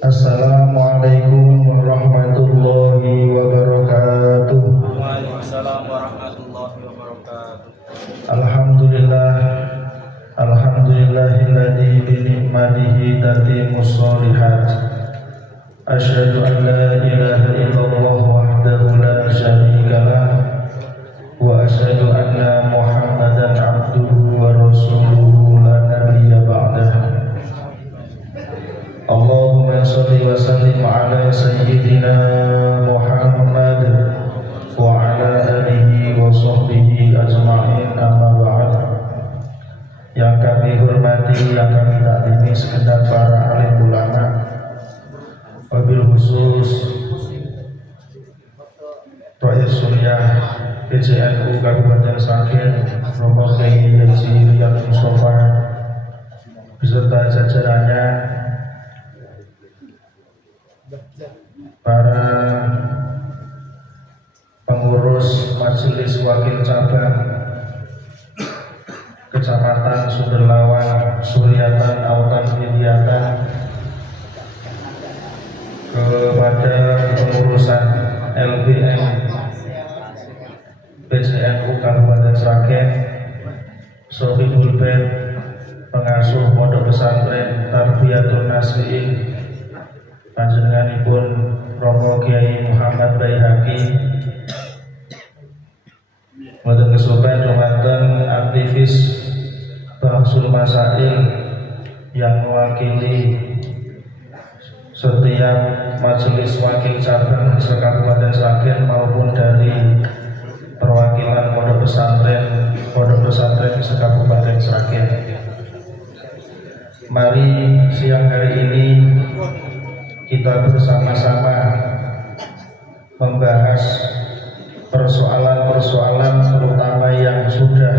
Assalamualaikum warahmatullahi wabarakatuh. Waalaikumsalam warahmatullahi wabarakatuh. Alhamdulillah, alhamdulillahilladzi bi ni'matihi tatimmus shalihat. Asyhadu an la ilaha illallah wahdahu la syarikalah wa asyhadu anna Muhammadan abduhu wa rasuluhu la nabiyya ba'dahu. Allahumma shalli wa sallim ala sayyidina Muhammad wa ala alihi wa sahbihi ajma'in, amma ba'd. Yang kami hormati, yang kami taklimi segenap para alim ulama, wabil khusus To'is Suryah PJNU Kabupaten Sragen, Romo Kiai Haji Riyad Mustafa beserta jajarannya, para pengurus Majelis Wakil Cabang Kecamatan Sumberlawan, Suryatan, Autan, Widyatan, kepada pengurusan LBM PJNU Kabupaten Sragen, Sohibul Bed, pengasuh Pondok Pesantren Tarbiyatun Nasihin, panjenenganipun Romo Kiai Muhammad Baihaqi, wonten kesopan wonten aktivis Bangsul Masail yang mewakili setiap majelis wakil cabang se-Kabupaten Sragen maupun dari perwakilan pondok pesantren se-Kabupaten Sragen. Mari siang hari ini kita bersama-sama membahas persoalan-persoalan terutama yang sudah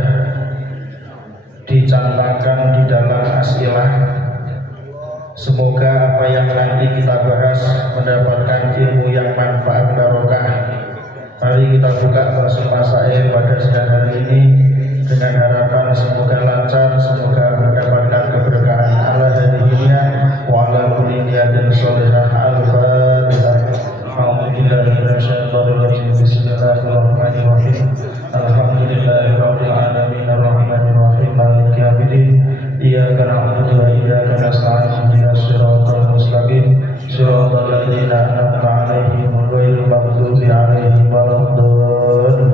dicantumkan di dalam as'ilah. Semoga apa yang nanti kita bahas mendapatkan ilmu yang manfaat barokah. Mari kita buka Basul Masail pada siang hari ini dengan harapan semoga lancar, semoga mendapatkan keberkahan. Ala hadhihi wa ala kulli niyatin sholihah. Al-Fatihah. A'udzubillahi minasyaitonir rajim. Bismillahirrahmanirrahim. Alhamdulillahirabbil alamin arrahmanir rahim maliki yaumiddin. Iyyaka na'budu wa iyyaka nasta'in. Ihdinas siratal mustaqim. Shiratal ladzina an'amta 'alaihim ghairil maghdubi 'alaihim waladdallin.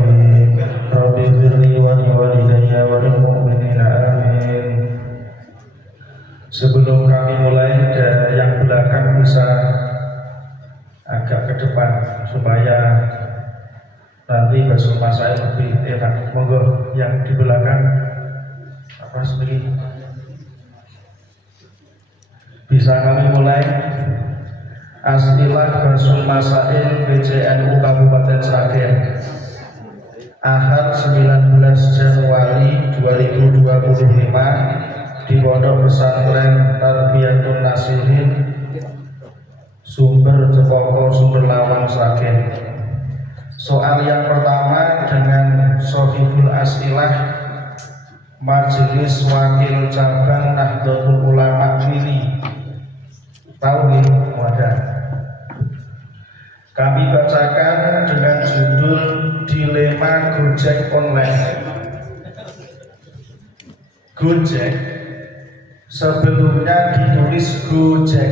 Rabbi ighfirli wa li walidayya wa lil mu'minina amin. Sebelum kami mulai, yang belakang bisa agak ke depan supaya nanti Basul Masail lebih enak. Monggo yang di belakang apa sendiri. Bisa kami mulai. As'ilah Basul Masail PJNU Kabupaten Sragen, Ahad 19 Januari 2025 di Pondok Pesantren Tarbiyatun Nasihin, Sumber Jepoko, Sumberlawan, Sragen. Soal yang pertama dengan Sohibul As'ilah Majelis Wakil Cabang Nahdlatul Ulama Mili. Tahu nih, wadah. Kami bacakan dengan judul Dilema Gojek Online. Gojek sebelumnya ditulis Gojek,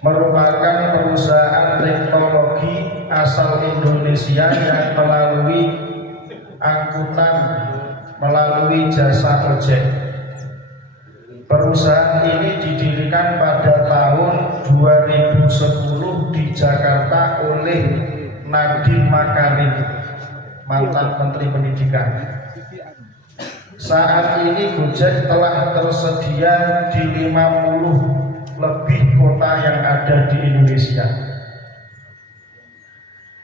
merupakan perusahaan teknologi asal Indonesia yang melalui angkutan melalui jasa ojek. Perusahaan ini didirikan pada tahun 2010 di Jakarta oleh Nadiem Makarim, mantan Menteri Pendidikan. Saat ini Gojek telah tersedia di 50 lebih kota yang ada di Indonesia.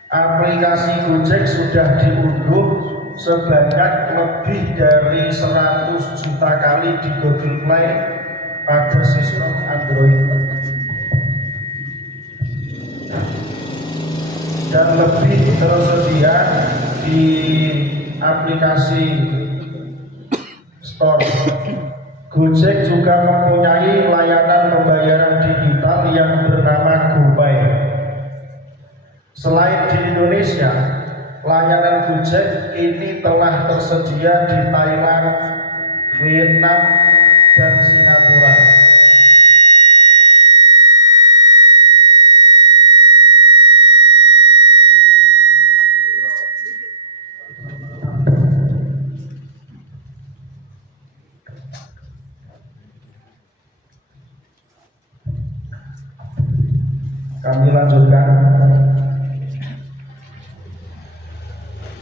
Aplikasi Gojek sudah diunduh sebanyak lebih dari 100 juta kali di Google Play pada sistem Android, dan lebih tersedia di aplikasi Store Gojek juga mempunyai layanan pembayaran digital yang bernama GoPay. Selain di Indonesia, layanan Gojek ini telah tersedia di Thailand, Vietnam, dan Singapura. Kami lanjutkan.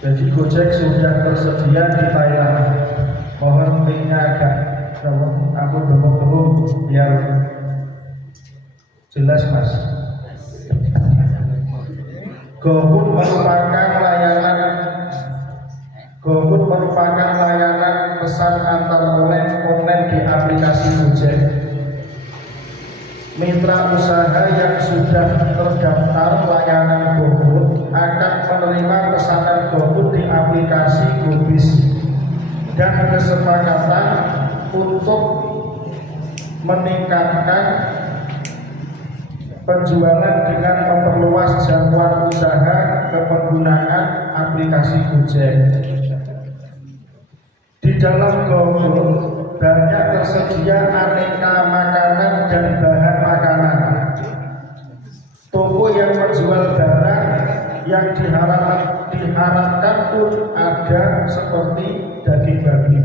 Jadi Gojek sudah tersedia di Thailand. Mohon linknya agak aku belum biar jelas mas. GoFood merupakan layanan pesan antar online di aplikasi Gojek. Mitra usaha yang sudah terdaftar layanan GoFood akan menerima pesanan GoFood di aplikasi GoBiz dan kesepakatan untuk meningkatkan penjualan dengan memperluas jangkauan usaha ke penggunaan aplikasi Gojek. Di dalam GoFood banyak tersedia aneka makanan dan bahan makanan. Toko yang menjual barang yang diharapkan pun ada seperti daging babi.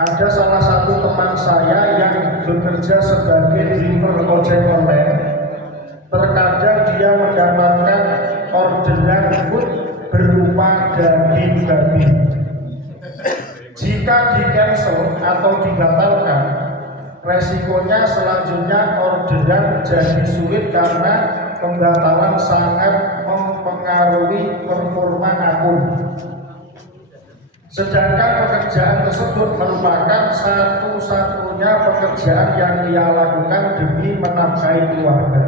Ada salah satu teman saya yang bekerja sebagai driver ojek online. Terkadang dia mendapatkan orderan food berupa daging babi. Jika di-cancel atau dibatalkan, resikonya selanjutnya orderan jadi sulit karena pembatalan sangat mempengaruhi performa akun. Sedangkan pekerjaan tersebut merupakan satu-satunya pekerjaan yang ia lakukan demi menafkahi keluarga.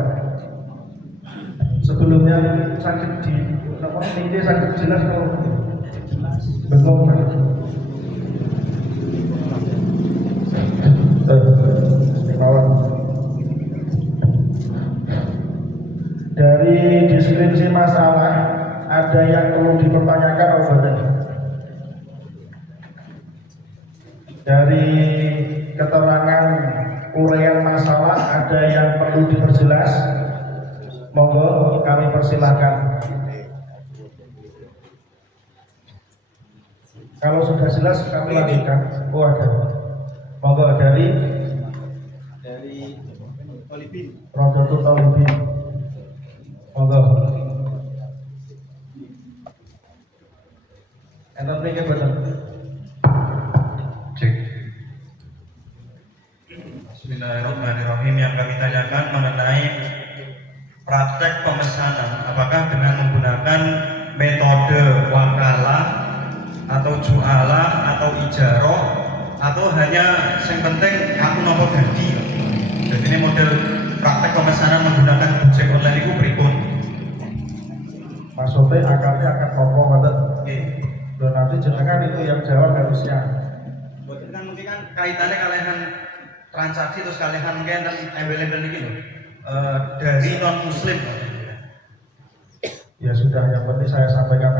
Sebelumnya sakit di ini sakit jelas kalau belum. Dari deskripsi masalah ada yang perlu dipertanyakan Bapak? Dari keterangan uraian masalah ada yang perlu diperjelas? Monggo kami persilahkan. Kalau sudah jelas kami lanjutkan. Oh ada. Monggo dari Talibin. Rodoto Talibin. Monggo. Enten mriki boten. Cek. Bismillahirrahmanirrahim. Yang kami tanyakan mengenai praktek pemesanan, apakah dengan menggunakan metode wakalah atau juala atau ijaroh atau hanya yang penting aku nopo ganti. Jadi ini model praktek pemesanan menggunakan Gojek online itu berikut. Maksudnya akarnya akan nopo ngoten. Oke. Loh nanti jenengan itu yang jawab harusnya. Buat kan mungkin kan kaitannya kalian transaksi terus kalian mungkin dan embel-embel ini loh. Dari non muslim. Ya sudah, yang penting saya sampaikan.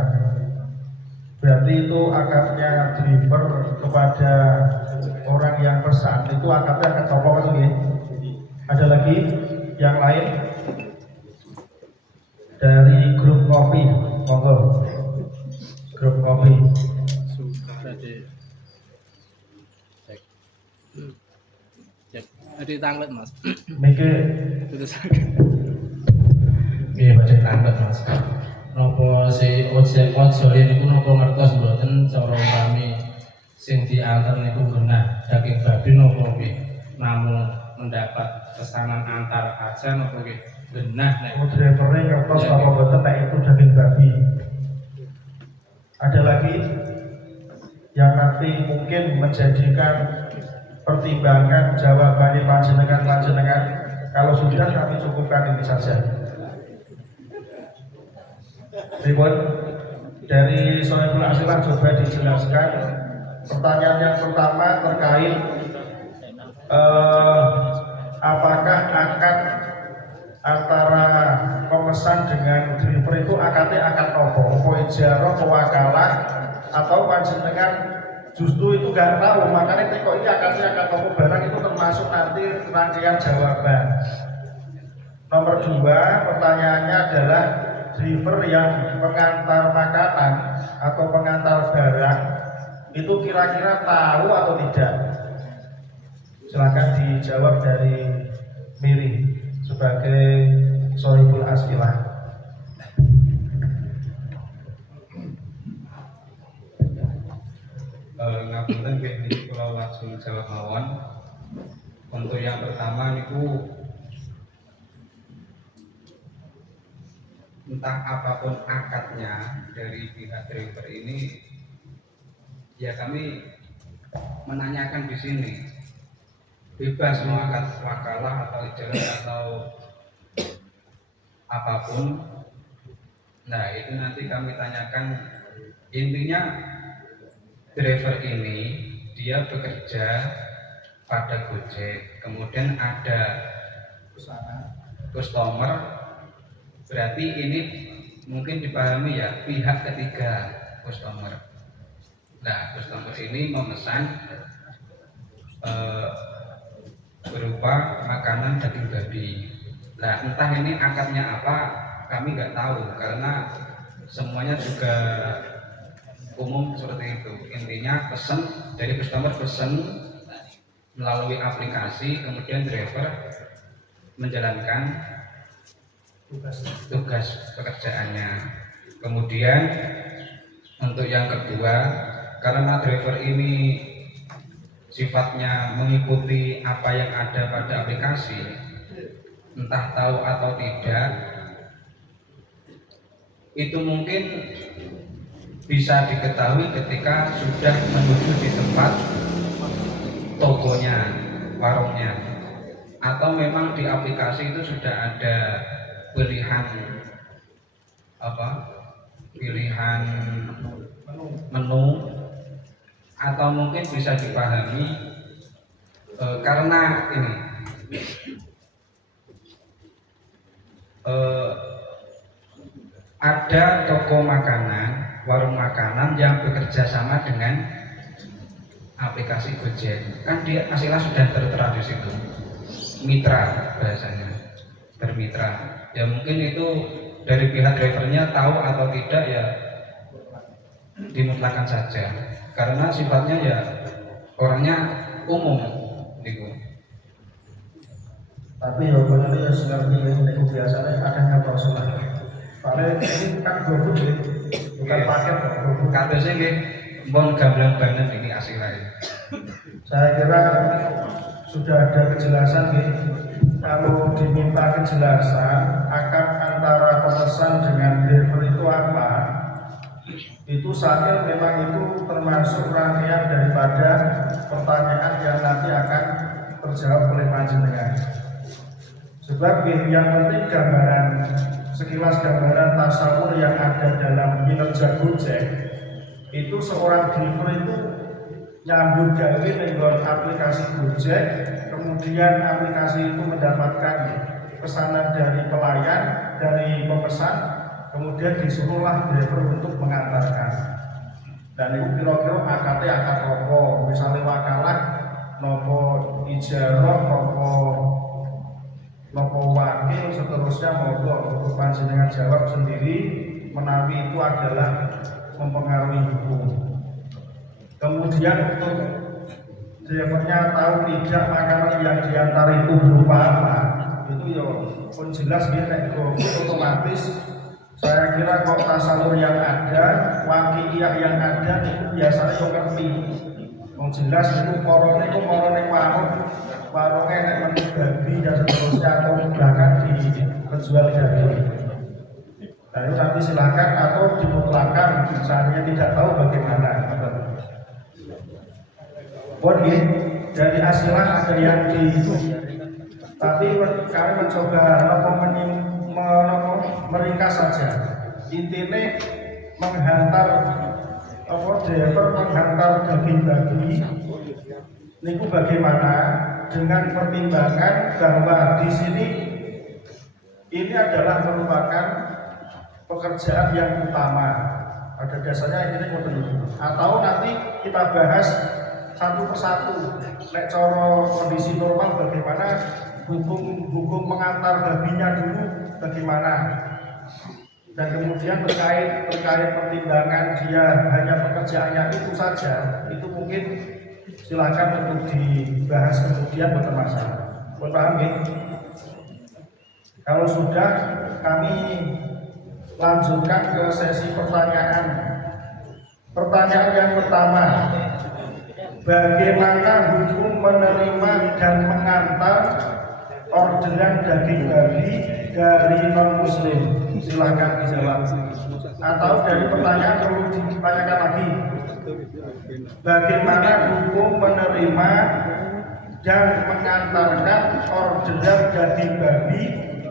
Berarti itu akadnya driver kepada orang yang pesan itu akadnya akan topok itu ya. Ada lagi yang lain dari grup kopi, monggo. Grup kopi. Jadi tanglet mas. Mikir. Nggih baca tanglet mas. Napa si ojek niku napa ngertos mboten cara kami sing diantar niku genah daging babi napa nggih namun mendapat pesanan antar aja napa nggih genah nek Drivernya ngertos apa mboten nek itu daging babi. Ada lagi yang nanti mungkin menjadikan pertimbangan jawabannya panjenengan. Kalau sudah kami cukupkan ini saja. Ribut dari Soebul Asilah coba dijelaskan. Pertanyaan yang pertama terkait apakah akad antara pemesan dengan driver itu akadnya akad apa ijarah, pewakalan, atau panjenengan justru itu nggak tahu, makanya teko ini akadnya akad apa barang itu termasuk nanti rangkaian jawaban. Nomor 2, pertanyaannya adalah driver yang pengantar makanan atau pengantar barang itu kira-kira tahu atau tidak? Silakan dijawab dari Miri sebagai Sohibul As'ilah. Ngapunten niki kula langsung jawab mawon. Untuk yang pertama niku entah apapun akadnya dari pihak driver ini, ya kami menanyakan di sini bebas mau akad wakalah atau ijarah atau apapun. Nah itu nanti kami tanyakan. Intinya driver ini dia bekerja pada Gojek, kemudian ada customer. Berarti ini mungkin dipahami ya pihak ketiga customer. Nah, customer ini memesan berupa makanan daging babi. Nah, entah ini akadnya apa, kami nggak tahu karena semuanya juga umum seperti itu. Intinya pesan dari customer, pesan melalui aplikasi, kemudian driver menjalankan tugas pekerjaannya. Kemudian untuk yang kedua, karena driver ini sifatnya mengikuti apa yang ada pada aplikasi, entah tahu atau tidak, itu mungkin bisa diketahui ketika sudah menuju di tempat tokonya, warungnya, atau memang di aplikasi itu sudah ada pilihan menu, atau mungkin bisa dipahami karena ini ada toko makanan, warung makanan yang bekerja sama dengan aplikasi Gojek. Kan dia aslinya sudah tertera di situ, mitra bahasanya, bermitra. Ya mungkin itu dari pihak drivernya tahu atau tidak ya dimutlakan saja, karena sifatnya ya orangnya umum gitu. Tapi ya benar ya ngerti ya, itu biasanya adanya klausulah. Soalnya ini bukan GoFood ya, bukan paket kok GoFood. Katanya nggih bon gamblang banget ini aslinya. Saya kira sudah ada kejelasan ya. Kalau diminta kejelasan akad antara pemesan dengan driver itu apa, itu saya memang itu termasuk rangkaian daripada pertanyaan yang nanti akan terjawab oleh panjenengan. Sebab yang penting gambaran, sekilas gambaran tasawur yang ada dalam kinerja Gojek itu seorang driver itu nyambut gawe dengan aplikasi Gojek, kemudian aplikasi itu mendapatkan pesanan dari pelayan, dari pemesan, kemudian disuruhlah driver untuk mengantarkan. Dan itu kira-kira akadnya akad apa, misalnya wakalah, nopo ijarah, nopo wakil, seterusnya monggo untuk panjenengan jawab sendiri menawi itu adalah mempengaruhi hukum. Kemudian untuk drivernya tahu tidak makanan yang diantar itu berupa apa, itu ya pun jelas dia kayak GoFood otomatis. Saya kira kok tasawur yang ada, wakiliyah yang ada itu biasanya yang ngerti. Yang jelas itu korone warungnya nek menu babi dan seterusnya, atau bahkan dijual daging. Nah itu nanti silakan, atau dimutlakan misalnya tidak tahu bagaimana. Boleh dari asilah ada yang di itu, tapi kami mencoba meringkas saja. Intinya menghantar driver menghantar daging babi niku bagaimana dengan pertimbangan bahwa di sini ini adalah merupakan pekerjaan yang utama. Pada dasarnya ini atau nanti kita bahas satu persatu. Nek coro kondisi normal bagaimana, hukum mengantar babinya dulu bagaimana, dan kemudian terkait pertimbangan dia hanya pekerjaannya itu saja, itu mungkin silakan untuk dibahas kemudian bermasalah. Paham ya? Kalau sudah, kami lanjutkan ke sesi pertanyaan. Pertanyaan yang pertama, bagaimana hukum menerima dan mengantar orderan daging babi dari non muslim? Silahkan dijawab. Atau dari pertanyaan perlu ditanyakan lagi, bagaimana hukum menerima dan mengantarkan orderan daging babi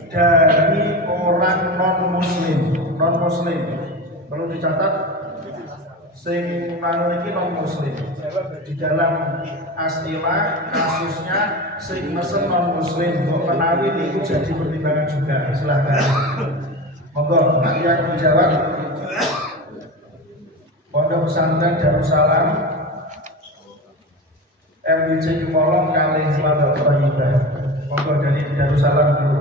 dari orang non muslim? Perlu dicatat, sing manut iki non muslim. Di dalam astilah kasusnya sing mesen non muslim, kok menawi niku jadi pertimbangan juga. Silahkan. Monggo yang menjawab. Pondok Pesantren Darussalam MWC Gemolong kali Selamat Thayyibah. Monggo dari Darussalam dulu.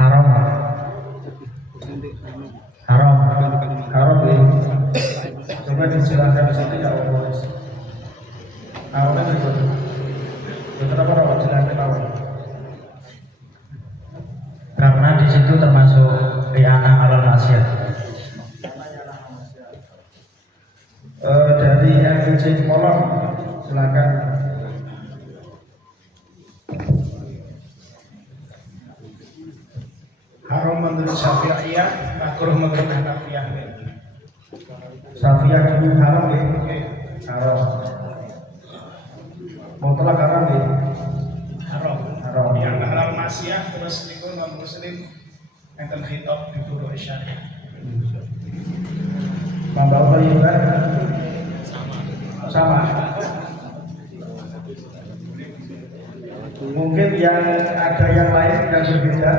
Haram ya. Coba dijelaskan di sini ya Allah. Awalnya berikut. Kenapa Allah jelaskan awal? Karena di situ termasuk anak alal maksiat. Dari MWC Gemolong, silakan. Haram menurut Syafi'iyah, makruh menurut Hanafiyah. Syafi'iyah dulu haram ya? Haram. Mutlak haram ya? Haram. Yang halal maksiat terus niku non muslim enten khitab dituduh syariah. Membawa juga sama. Mungkin yang ada yang lain yang berbeda.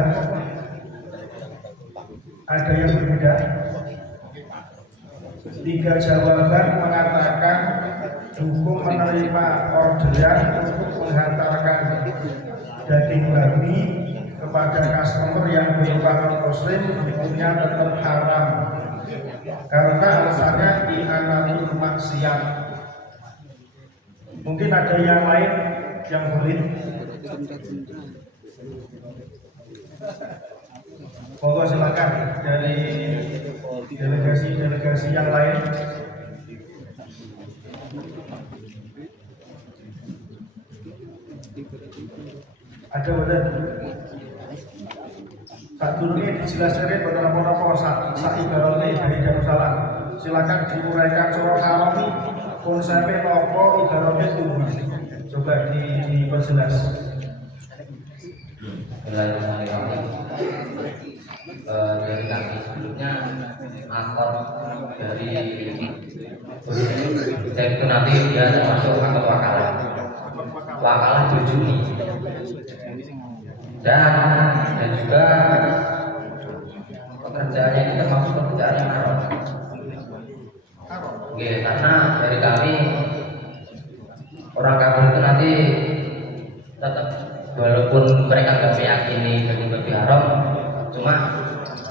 Ada yang berbeda. 3 jawaban mengatakan hukum menerima orderan untuk menghantarkan daging babi kepada customer yang berupa non-muslim hukumnya tetap haram karena alasannya i'anatul maksiat. Mungkin ada yang lain yang boleh. Monggo silakan dari delegasi yang lain. Ada betul. Saat dulu ini dijelaskan beberapa sak ibaratnya dari Darussalam. Silakan diuraikan soal harami konsepnya nopo ibaratnya tubuh. Coba diperjelas. Dari kami sebelumnya aktor dari saya itu nanti dia termasuk aktor wakalah 7 Juni dan juga pekerjaannya ini termasuk pekerjaan yang haram. Oke, karena dari kami orang kafir itu nanti tetap walaupun mereka nggak meyakini daging babi haram, cuma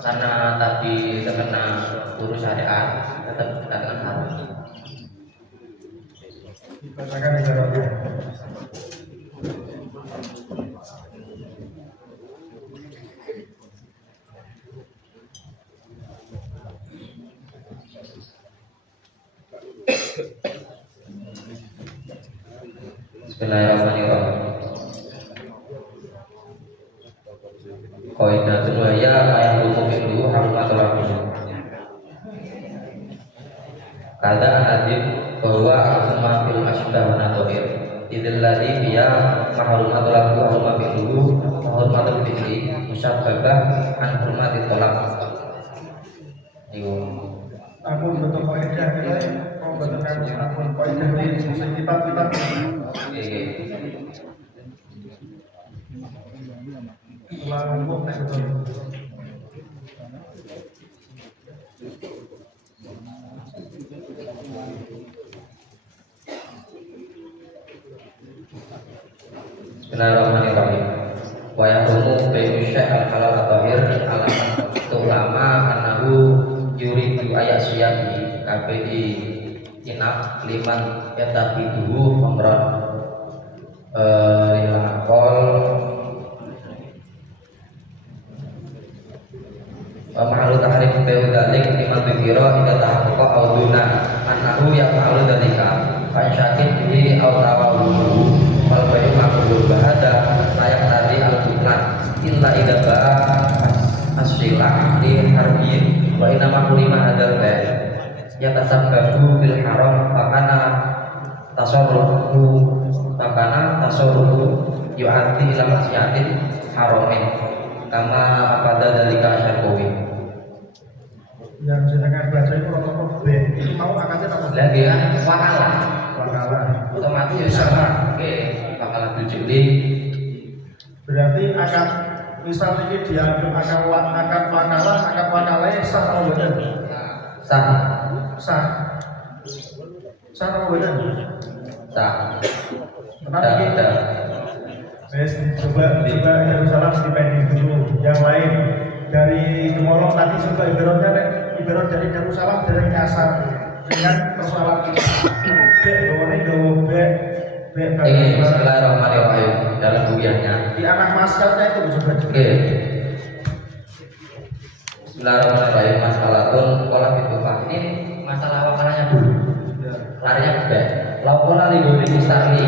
karena tadi terkena urus syariat tetap dikatakan haram. Dibacakan ibaratnya. Bismillahirrahmanirrahim. Qaidatul waya ayat dulu rahmatul rahim. Kada hadib bahwa asma fil asbah wa nadhir. Idzal ladzi biya mahrumatul lahu wa hurmatul fi'li musyabbabah an hurmatil talaq. Selalu umum nek betul. Bismillahirrahmanirrahim. Wa yaqumu bayu syekh al-halal at-tahir alaman ulama annahu yuridu ayasiya bi KPI inaf liman yatahiduhu umran ilaqol ma'alu tahrif bayu dalik liman bihira ida tahaqqa auduna annahu yaf'alu dalika fa syakit bihi aw tawawu wal bayu maqbul bahada layak tadi al-buklan illa ida ba'a asyilah li harbiyin wa inna ma'ulima hadal ba'i yatasabbabu fil haram fakana tasarrufu yu'addi ila masyatin haramin kama pada dalika asyarkowi. Yang jenengan baca itu rokok B itu mau akadnya apa? Lagi kan wakalah otomatis sama wakalah tujuli. Berarti akad misal ini diambil akad wakalanya sah atau benar? Sah atau benar? sah Kenapa ini? dan Coba Yerusalem dipending dulu. Yang lain dari Gemolong tadi juga ibaratnya ibarat dari Yerusalem dari Kasar dengan persoalan ini. ini bismillahirrahmanirrahim dalam buiannya. Di anak masyarakat itu juga. Oke. Bismillahirrahmanirrahim. Masalah kolak itu Pak. Ini masalah wakalanya dulu. Larinya ke back. Laukola ligoni mistarli.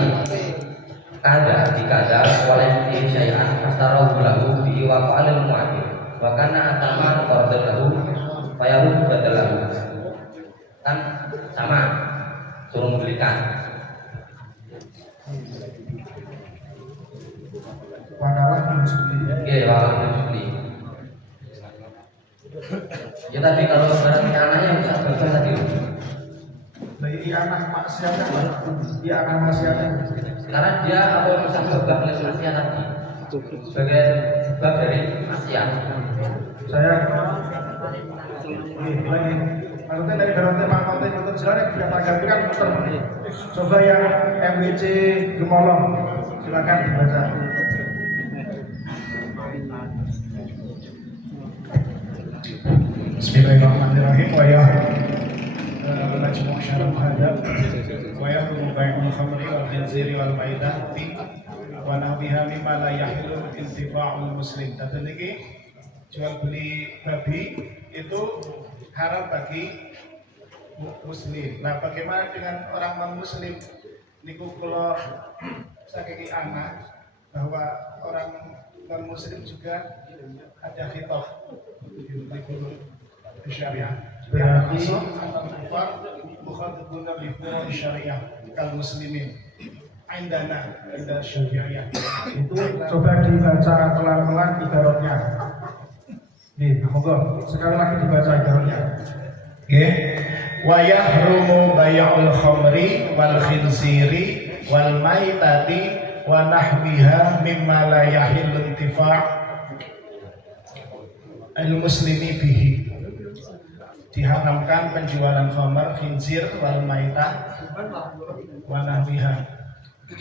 Jika ada oleh diri syai'an astarau bulahu bi waqa'alil mu'adil. Wa kana atama qardalahu fayaru badalahu. Kan sama suruh membelikan. Wakalah menyusuli. Oke, wakalah menyusuli. Ya tadi kalau barangnya anaknya bisa bagus tadi. Dari anak maksiatnya, anak maksiatnya. Karena dia apa bisa sebab oleh maksiat tadi sebagai sebab dari maksiat. Saya lagi maksudnya dari berarti Pak Kota Betul silakan tidak tanggapi kan putar. Coba yang MWC Gemolong silakan dibaca. Bismillahirrahmanirrahim. Wa ya majmu' syarah hadab wa yahrumu bai'ul khamri wal khinziri wal maidati wa nahwiha mimma la yahillu intifa'ul muslim. Tadi niki jual beli babi itu haram bagi muslim. Nah, bagaimana dengan orang non muslim? Niku kalau saking anak bahwa orang non muslim juga ada khitab di syariah. Berarti antar kufar mukhatabuna bi furu'i syariah kal muslimin indana inda syariah. itu coba dibaca pelan-pelan ibaratnya. Nih, monggo sekali lagi dibaca ibaratnya. Nggih. Wa yahrumu bai'ul khamri wal khinziri wal maitati wa nahwiha mimma la yahillu intifa' al muslimi bihi. Diharamkan penjualan khamar, khinzir, wal maitah wa nahwiha.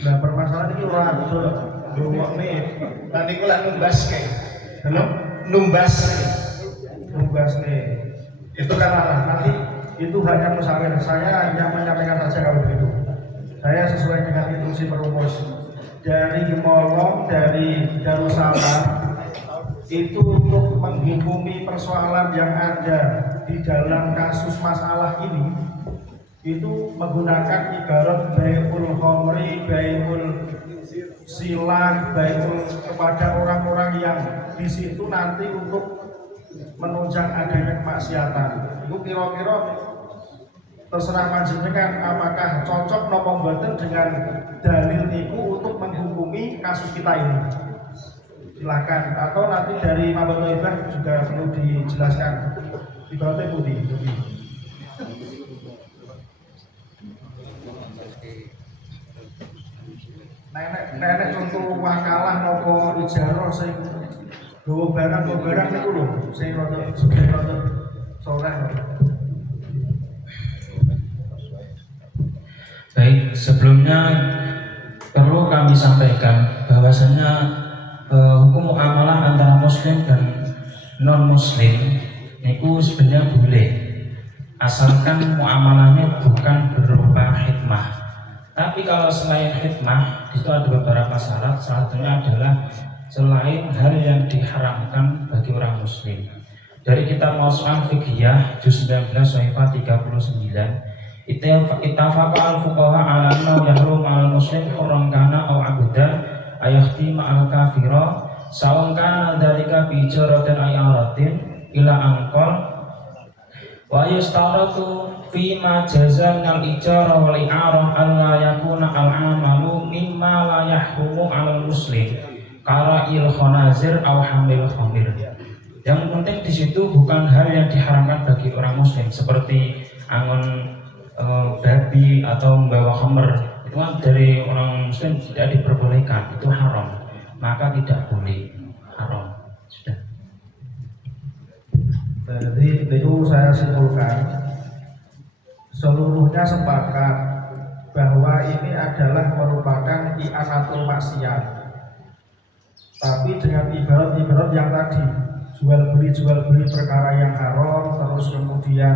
Nah, permasalahan ini orang betul. Rumah nih, nanti kula numbas kayak, numbas nih. itu kan Nanti itu hanya musawir. Saya hanya menyampaikan saja kalau begitu. Saya sesuai dengan instruksi perumus dari Gemolong, dari Darussalam itu untuk menghukumi persoalan yang ada di dalam kasus masalah ini itu menggunakan ibarat bai'ul khamri, bai'ul silah, bai'ul kepada orang-orang yang di situ nanti untuk menunjang adanya kemaksiatan. Itu kira-kira terserah panjenengan apakah cocok nopo mboten dengan dalil niku untuk menghukumi kasus kita ini. Silakan, atau nanti dari Mabel Toibah juga perlu dijelaskan ibaratnya budi. Nenek contoh wakalah nopo ijarah sing Gowo barang niku lho, sing rada soleh. Baik, sebelumnya perlu kami sampaikan bahwasanya hukum muamalah antara muslim dan non muslim itu sebenarnya boleh, asalkan muamalahnya bukan berupa khidmah. Tapi kalau selain khidmah itu ada beberapa syarat, salah satunya adalah selain hal yang diharamkan bagi orang muslim. Dari kitab Mawsu'ah Fiqhiyah juz 19 Sahifah 39, ittafaqa al-fuqaha 'ala annahu yahrum 'ala muslim hurran kana aw 'abdan ayakhti ma'al kafira sawan kana dzalika bi ijaratin ayaratin ila anqal wa yustaratu fi ma jaza min al-ijara wal i'arah alla yakuna al-'amalu mimma la yahrumu 'ala muslim qara'il khanazir aw hamil khamir. Yang penting di situ bukan hal yang diharamkan bagi orang muslim seperti angon babi atau membawa khamr. Itu kan dari orang muslim tidak diperbolehkan, itu haram. Maka tidak boleh, haram. Sudah. Jadi itu saya simpulkan seluruhnya sepakat bahwa ini adalah merupakan i'anatul maksiat. Tapi dengan ibarat-ibarat yang tadi, jual beli perkara yang haram, terus kemudian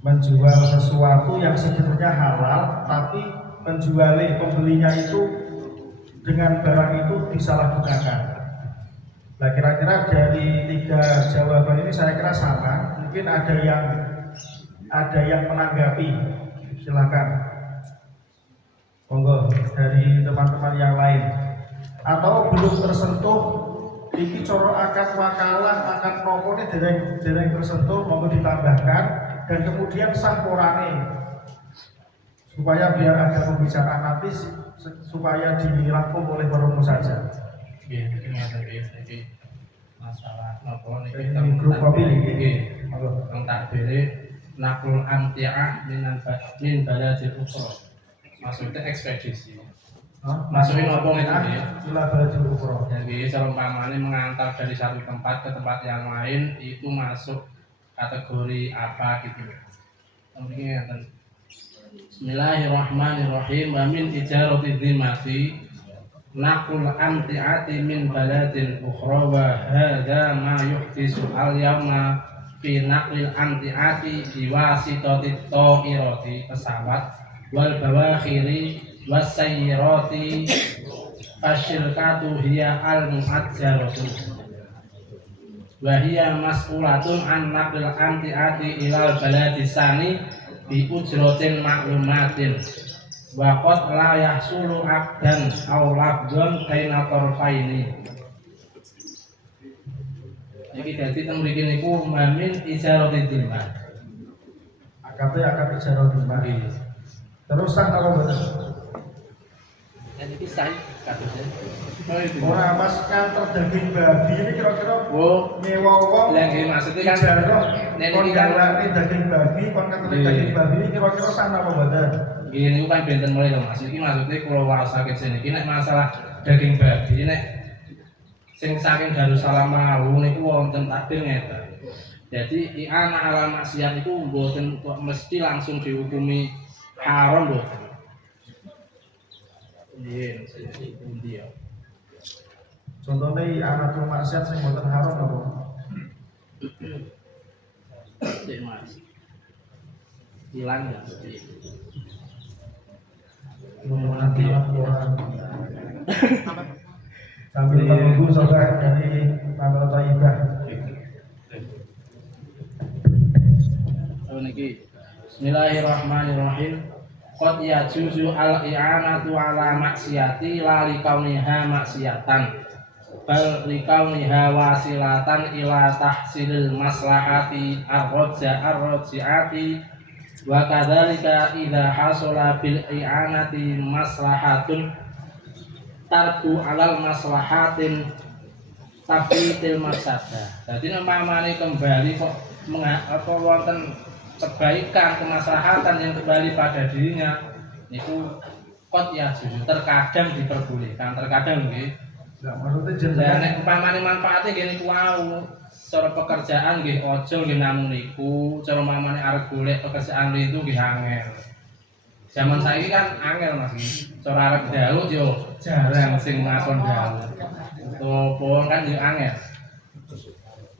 menjual sesuatu yang sebenarnya halal, tapi pembelinya itu dengan barang itu disalahgunakan. Nah, kira-kira dari 3 jawaban ini saya kira sama. Mungkin ada yang menanggapi. Silakan. Monggo dari teman-teman yang lain. Atau belum tersentuh, iki coro akan wakalah akan nopo ini dereng tersentuh, monggo ditambahkan dan kemudian sampurane supaya biar ada pembicaraan nanti supaya dirangkum oleh forum saja. Nggih, iki ngaten iki masalah napa niki Ini grup kopi iki. Teng takbire nakul anti'ah min baladil ukhra. Maksudnya ekspedisi. Maksudnya napa ngene iki? Ila baladil ukhra. Jadi seumpamanya mengantar dari satu tempat ke tempat yang lain itu masuk kategori apa gitu. Mungkin ngaten. Bismillahirrahmanirrahim. Wa min ijarati dhimmati naqul amti'ati min baladin ukhra wa hadza ma yuhdisu al-yawma fi naqlil amti'ati biwasitati ta'irati pesawat wal bawakhiri wasayyirati fasyirkatu hiya al-mu'ajjaratu wa hiya mas'ulatun an naqlil amti'ati ilal baladisani bi ujratin ma'lumatin wa qad la yahsulu aqdan aw lafdun baina tarfaini. Iki dadi teng mriki niku mamin ijarati dhimmah. Akad ijarah dhimmah. Terus sah kalau bener. Dan iki sah kados. Ora mas kantor daging babi ini kira-kira nyewa wong. Lah nggih maksudnya kan ijarah nek kon iki kan galane daging babi, kon katene daging babi ini kira-kira sah apa bener? nggih niku kan benten mulai lho Mas. Iki maksudnya kula warasake jenenge iki nek masalah daging babi nek sing saking Darussalam mau niku wonten takdir ngeten. Jadi i'anah ala maksiat niku mboten kok mesti langsung dihukumi haram mboten. Nggih, pundi ya. Contohnya anak maksiat sing mboten haram apa? Cek Mas. Hilang ya. Nanti orang sambil menunggu saudara dari Namal Thayyibah. Niki. Bismillahirrahmanirrahim. Qad yajuzu al-i'anatu ala maksiati la likauniha maksiatan bal likauniha wasilatan ila tahsilil maslahati ar-raji'ati wa kadzalika idza hasala bil i'anati maslahatun tarku alal maslahatin tafitil mafsadah. Jadi umpamane kembali kok wonten kebaikan, kemaslahatan yang kembali pada dirinya itu kot ya justru terkadang diperbolehkan, terkadang nggih Nah, maksudnya Lah jenengan nek umpamane manfaate nggih niku wau. Cara pekerjaan nggih aja nggih namung niku, cara mamane arep golek pekerjaan itu nggih angel. Zaman saiki kan angel Mas iki. Cara arep daud yo jarang sing ngakon daud. Topo kan yo angel.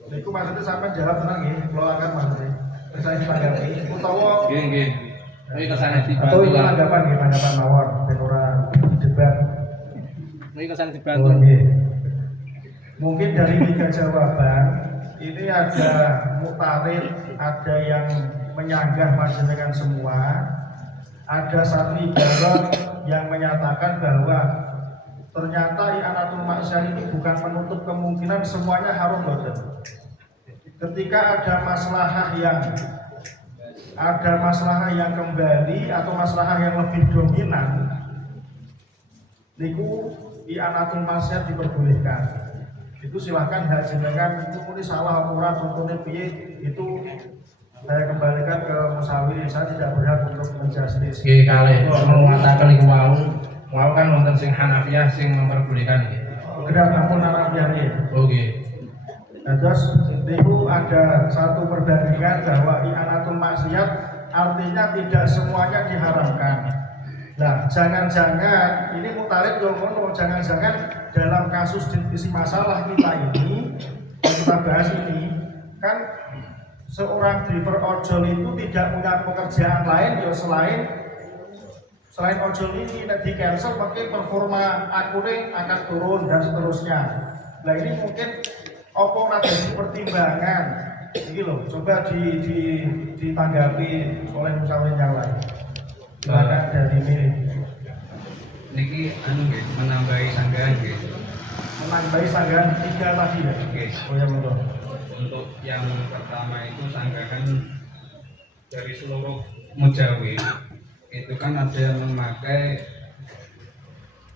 niku maksudnya sampai jalan tenang nggih, kula akan maksudnya. Saya ditanggapi utawa Nggih nggih. Kuwi kesane atau dibantu itu lah. tanggapan nggih, tanggapan mawon ben ora debat. Kuwi kesane Oh, dibantu. nggih. Mungkin dari 3 jawaban ini ada mutarid, ada yang menyanggah panjenengan semua, ada satu ibarat yang menyatakan bahwa ternyata i'anatul ma'syar itu bukan menutup kemungkinan semuanya haram boten. Ketika ada maslahah yang kembali atau maslahah yang lebih dominan, niku i'anatul ma'syar diperbolehkan. Itu silahkan hak jenengan itu muni salah ora contohnya piye itu saya kembalikan ke musawir, saya tidak berhak untuk menjustis. Nggih kalih mengatakan iku wau kan wonten sing Hanafiyah sing memperbolehkan nggih. Kedah ampun Arabian nggih. Oh nggih. Nah, terus itu ada satu perbandingan bahwa i'anatul maksiat artinya tidak semuanya diharamkan. Nah, jangan-jangan ini mutarid yo ngono, jangan-jangan dalam kasus isi masalah kita ini yang kita bahas ini kan seorang driver ojol itu tidak punya pekerjaan lain ya selain ojol ini di cancel maka performa akunnya akan turun dan seterusnya. Nah ini mungkin apa ada pertimbangan ini loh, coba ditanggapi oleh musawir yang lain. Silakan dari ini Niki anu nggih, menambahi sanggahan nggih. menambahi sanggahan 3 tadi ya. Oke. Oh ya monggo. Untuk yang pertama itu sanggahan dari seluruh mujawir itu kan ada yang memakai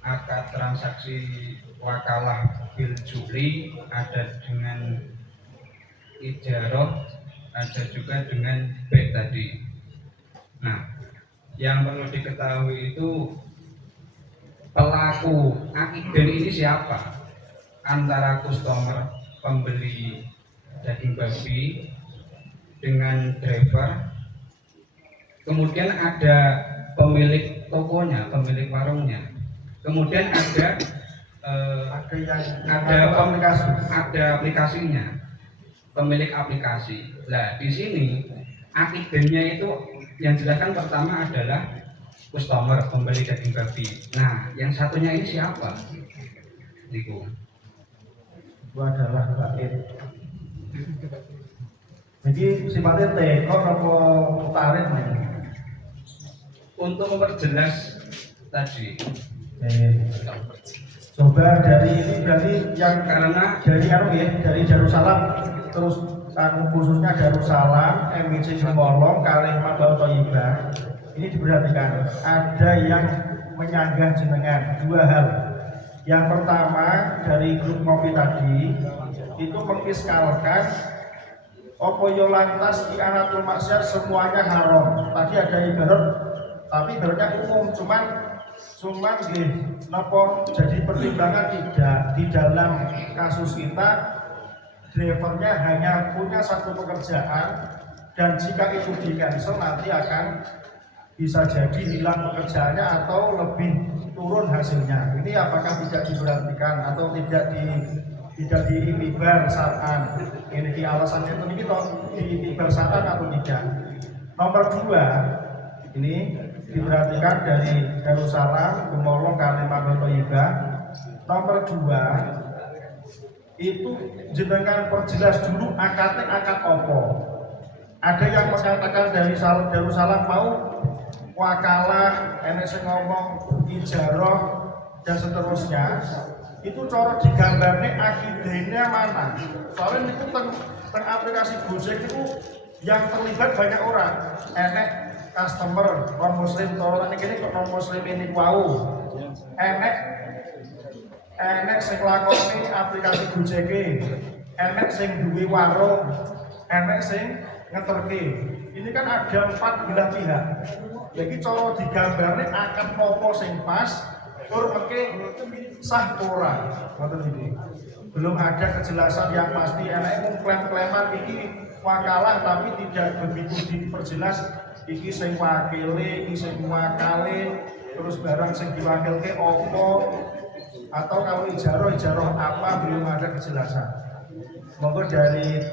akad transaksi wakalah bil juli, ada dengan ijarah, ada juga dengan bet tadi. Nah, yang perlu diketahui itu pelaku akiden ini siapa? Antara customer pembeli daging babi dengan driver, kemudian ada pemilik tokonya, pemilik warungnya, kemudian ada ada aplikasinya, pemilik aplikasi. Nah di sini akidennya itu yang jelaskan pertama adalah customer pembeli daging babi. Nah yang satunya ini siapa? Niku. Itu adalah bait. Jadi sifatnya tekor apa mutarid nih? Untuk memperjelas tadi, Coba dari ini berarti yang karena dari dari Darussalam terus khususnya Darussalam, MIC Gemolong, Kalimat Thayyibah ini diperhatikan ada yang menyanggah jenengan 2 hal. Yang pertama dari grup ngopi tadi itu mengiskalkan opo yo lantas i'anatul maksiat semuanya haram. Tadi ada ibarat tapi ibaratnya umum cuman nggih napa jadi pertimbangan tidak di dalam kasus kita drivernya hanya punya satu pekerjaan dan jika itu di cancel nanti akan bisa jadi hilang pekerjaannya atau lebih turun hasilnya. Ini apakah tidak diberhentikan atau tidak diiktibar syar'an? Ini di alasannya itu ini diiktibar syar'an atau tidak? Nomor 2 ini diperhatikan dari Darussalam, Gemolong, Kalimat Thayyibah. Nomor 2 itu jenengan perjelas dulu akadnya akad opo. Ada yang mengatakan dari Darussalam mau wakalah, enek sing ngomong ijarah dan seterusnya. Itu cara digambarnya akidahnya mana? Soalnya itu teng aplikasi Gojek itu yang terlibat banyak orang. Enek customer non muslim, orang ini kok non muslim ini wau. Enek sing lakoni aplikasi Gojek, enek sing duwe warung, enek sing ngeterke. Ini kan ada 4 belah pihak. Jadi cara digambarnya akan popo sing pas tur mengke sah ora, ngoten iki. Belum ada kejelasan yang pasti. Enak klaim-klaiman iki wakalah tapi tidak begitu diperjelas iki sing wakile, iki sing wakale, terus barang sing diwakilke opo, atau kalau ijaroh apa, belum ada kejelasan. Monggo dari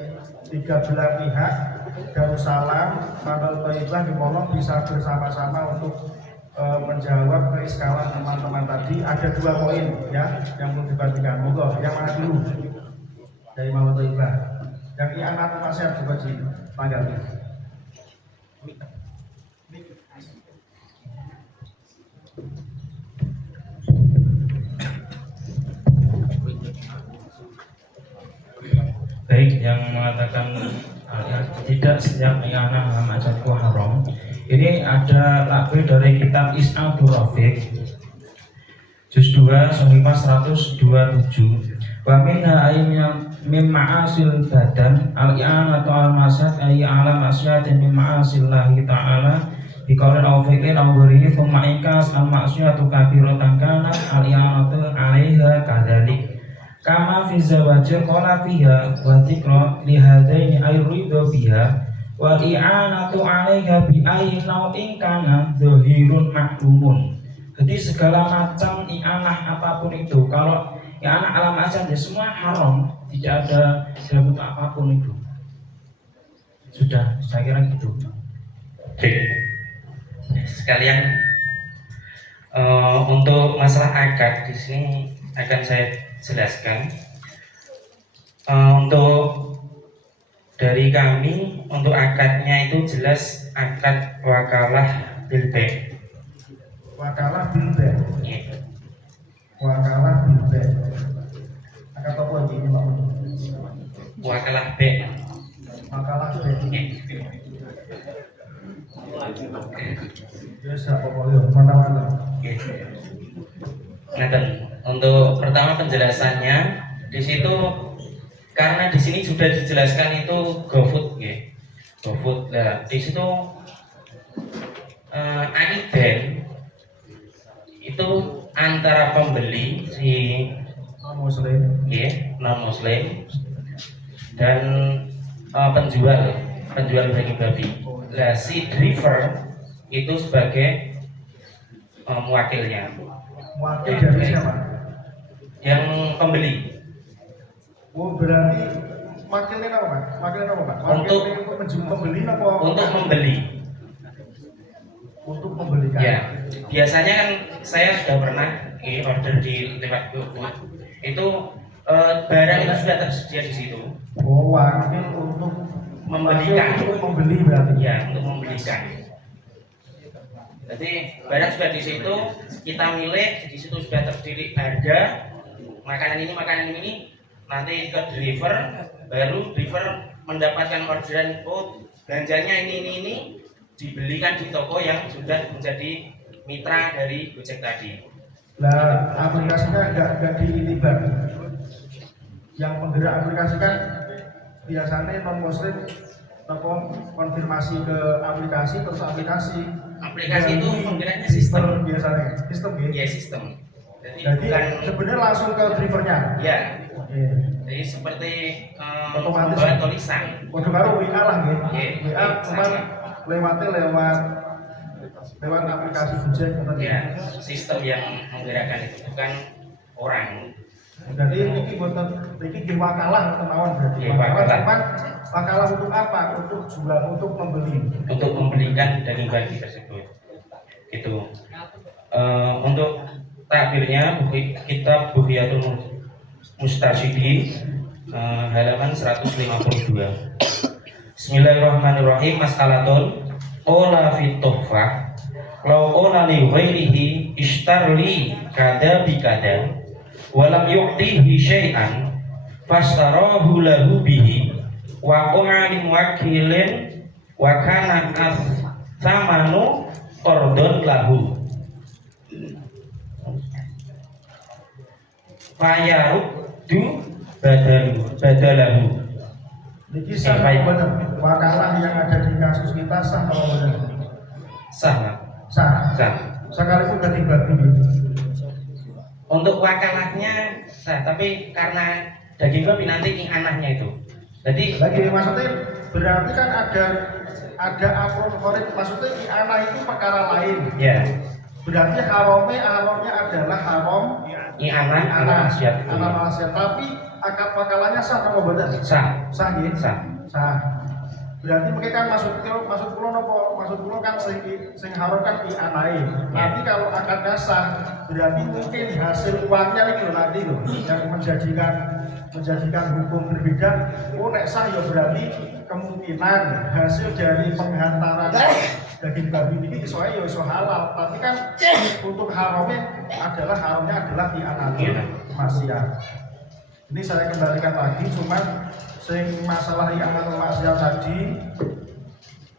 tiga belah pihak Darussalam, Mandal Thayyibah dimolong bisa bersama-sama untuk menjawab keiskalan teman-teman tadi. Ada 2 poin ya yang perlu diperhatikan. Monggo, yang mana dulu? Dari Mandal Thayyibah. Yang anak nasihat juga ditanggapi. Baik, yang mengatakan tidak setiap ianah dalam ajarku haram. Ini ada takbir dari kitab Is'adur Rafiq juz 2 Sahifah 127. Wa minha ayyan min ma'asil badan al-i'anatu al-masad ay ala masyatin min ma'asillahi ta'ala biqaulin aw fi'lin aw ghairihi thumma ikas al-ma'siyatu kabiratan kana al-i'anatu 'alaiha kadzalik kama fi zawajir qala fiha wa dzikra li hadaini ay ridha biha wa i'anatu 'alaiha bi ayyi naw'in kana dzahirun makrumun. Jadi segala macam i'anah apapun itu, kalau i'anah alam asal ya semua haram, tidak ada dalam bentuk apapun itu. Sudah, saya kira gitu. Oke. Sekalian untuk masalah akad di sini akan saya jelaskan. Untuk dari kami, untuk akadnya itu jelas akad wakalah bil bai'. Wakalah bil bai'. Iya. Wakalah bil bai'. Akad apa iki Pak? Wakalah bai'. Wakalah bai'. Biasa pokoknya mana-mana. Nah, untuk pertama penjelasannya di situ, karena di sini sudah dijelaskan itu GoFood, ya. GoFood. Nah, di situ aidan itu antara pembeli si non-muslim, ya, non muslim dan penjual daging babi. Nah, si driver itu sebagai mewakilnya. wakil dari siapa? Yang pembeli. Oh berarti wakilnya apa Pak? Wakilnya apa Pak? Wakilnya untuk menjual pembeli apa? Untuk membeli. Untuk membelikan. Ya, biasanya kan saya sudah pernah order di lewat GoFood. Itu barang itu sudah tersedia di situ. Oh wakil untuk Membelikan. Untuk membeli berarti. Ya, untuk membelikan. Jadi barang sudah di situ, kita milih, di situ sudah terdiri harga makanan ini, nanti ke driver, baru driver mendapatkan orderan, oh belanjanya ini dibelikan di toko yang sudah menjadi mitra dari Gojek tadi. Nah aplikasinya enggak diitibar. Yang penggerak aplikasi kan biasanya non muslim konfirmasi ke aplikasi, terus aplikasi itu penggeraknya sistem biasanya sistem gitu. Ya, sistem. Jadi sebenarnya langsung ke drivernya. Ya. Oke. Jadi seperti Otomatis. membuat tulisan. Kode baru WA lah gitu. Iya, WA cuman lewat aplikasi Gojek gitu. Ya, sistem yang menggerakkan itu bukan orang. Jadi ini wakalah teman berarti. Iya, wakalah. Cuman wakalah untuk apa? Untuk jual, untuk membeli. Untuk membelikan daging babi tersebut. Gitu. Untuk takbirnya kitab Bughyatul Mustasyidin halaman 152. Bismillahirrahmanirrahim. Mas'alatun qala fi tuhfah law qala li ghairihi ishtarli kada bi kada wa lam yu'tihi syai'an fastarahu lahu bihi wa qala li muwakkilin wa kana thamanu qardun lahu fayaruddu badalahu. Ini sah benar. Wakalah yang ada di kasus kita sah atau benar? Sah, Pak. Sah. Sah. Sekalipun daging babi. Untuk wakalahnya sah, tapi karena daging babi nanti anaknya itu. Jadi Lagi maksudnya berarti kan ada aproporit, maksudnya anak itu perkara lain. ya, Berarti haramnya adalah haram anak maksiat itu. anak maksiat. Tapi akad wakalahnya sah atau boten? Sah, Sah ya? sah. Sah. Berarti mungkin kan maksud kula nopo? Maksud kula kan sing haram kan anake. Nanti kalau akadnya sah, berarti mungkin hasil uangnya nih nanti loh yang menjadikan hukum berbeda. Oh nek sah ya berarti kemungkinan hasil dari penghantaran daging babi ini iso ae ya iso halal. Tapi kan untuk haramnya adalah di anake maksiat. Ini saya kembalikan lagi, cuman masalah yang maksiat tadi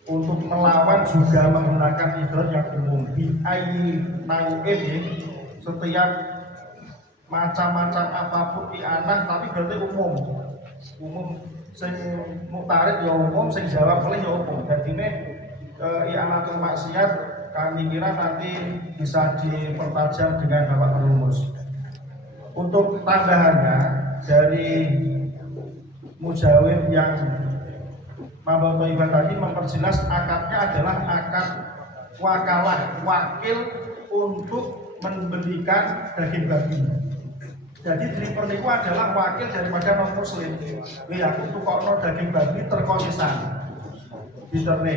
untuk melawan juga menggunakan ibarat yang umum bi ayyi nau'in, setiap macam-macam apapun anak, tapi berarti umum sing mutarid ya umum, sing jawab oleh ya umum. Jadi ini i'anatul maksiat kami kira nanti bisa dipertajam dengan Bapak perumus. Untuk tambahannya dari mujawib yang Mabal Toibah tadi memperjelas akadnya adalah akad wakalah, wakil untuk membelikan daging babi. Jadi driver niku adalah wakil daripada non muslim. Ya untuk kokno daging babi terkonisan diterne.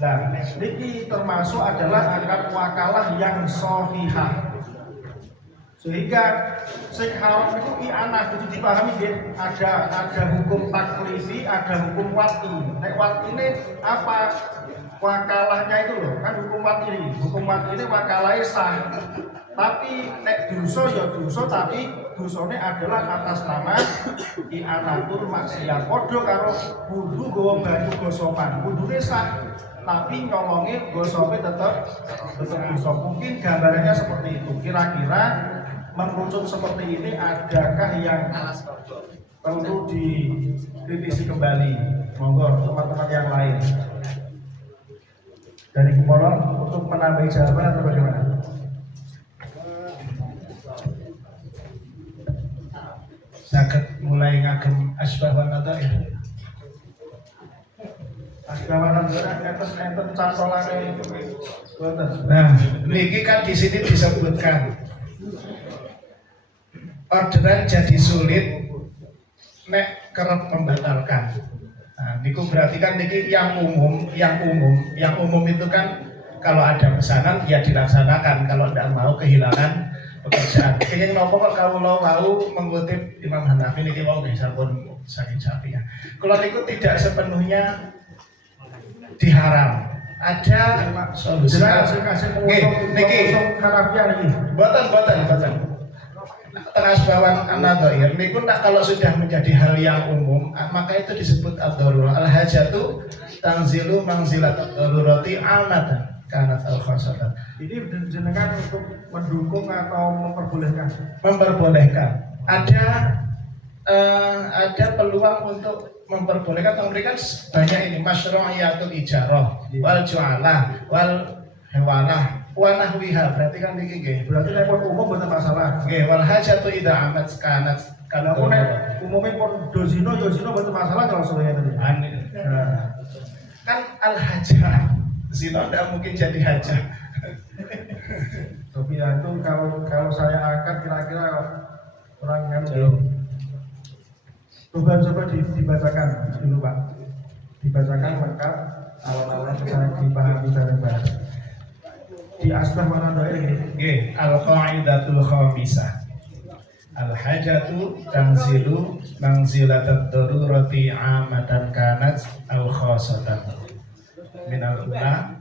Nah, ini termasuk adalah akad wakalah yang sahihah. Sehingga sing haram itu anak itu dipahami ya, ada hukum taklifi, ada hukum wati. Nek wati ini apa? Wakalahnya itu loh, kan hukum wati ini wakalahnya sah. Tapi nek dosa ya dosa, tapi dosane adalah atas nama i'anatul maksiat. Padha karo wudu gowo banyu gosopan, wudune sah. Tapi nyolongi gosopnya tetap dosa. Mungkin gambarannya seperti itu. Kira-kira mengerucut seperti ini adakah yang perlu dikritisi kembali? Monggo teman-teman yang lain dari Kumolong untuk menambahi jawaban atau bagaimana? Sakit mulai ngagem asbah wa nadair. Asbah wa nadair enten cantolannya itu. Nah, niki kan di sini disebutkan orderan jadi sulit nek kerap membatalkan. Nah, niku berarti kan niki yang umum itu kan kalau ada pesanan ya dilaksanakan, kalau tidak mau kehilangan pekerjaan. Kayaknya nopo kok kalau mau mengutip Imam Hanafi niki wau bisa pun sakit ya. Kalau niku tidak sepenuhnya diharam. Ada solusi. Niki boten. Terasbawan an-nadhair niku kalau sudah menjadi hal yang umum, maka itu disebut ad-darurah. Al-hajatu tanzilu manzilat ad-darurati amatan kanat al-khasatan. Ini jenengan untuk mendukung atau memperbolehkan? Memperbolehkan. Ada peluang untuk memperbolehkan atau memberikan banyak ini masyru'iyatul ijarah wal ju'alah wal hewalah wa nahwiha. Berarti kan niki nggih. Berarti nek umum boten masalah. Nggih, wal hajatu idza amat kanat Kalau nek umumnya pun dozino boten masalah kalau sebenarnya tadi. Kan al hajah zina tidak mungkin jadi hajah. Tapi ya itu kalau saya akad kira-kira orang yang dulu. Coba dibacakan dulu Pak. Dibacakan lengkap awal-awal bisa dipahami bareng-bareng. Di asbah mana doa ini? Nggih, al qaidatul khamisah. Al hajatu tanzilu manzilatat darurati amatan kanat al khasatan. Min al ula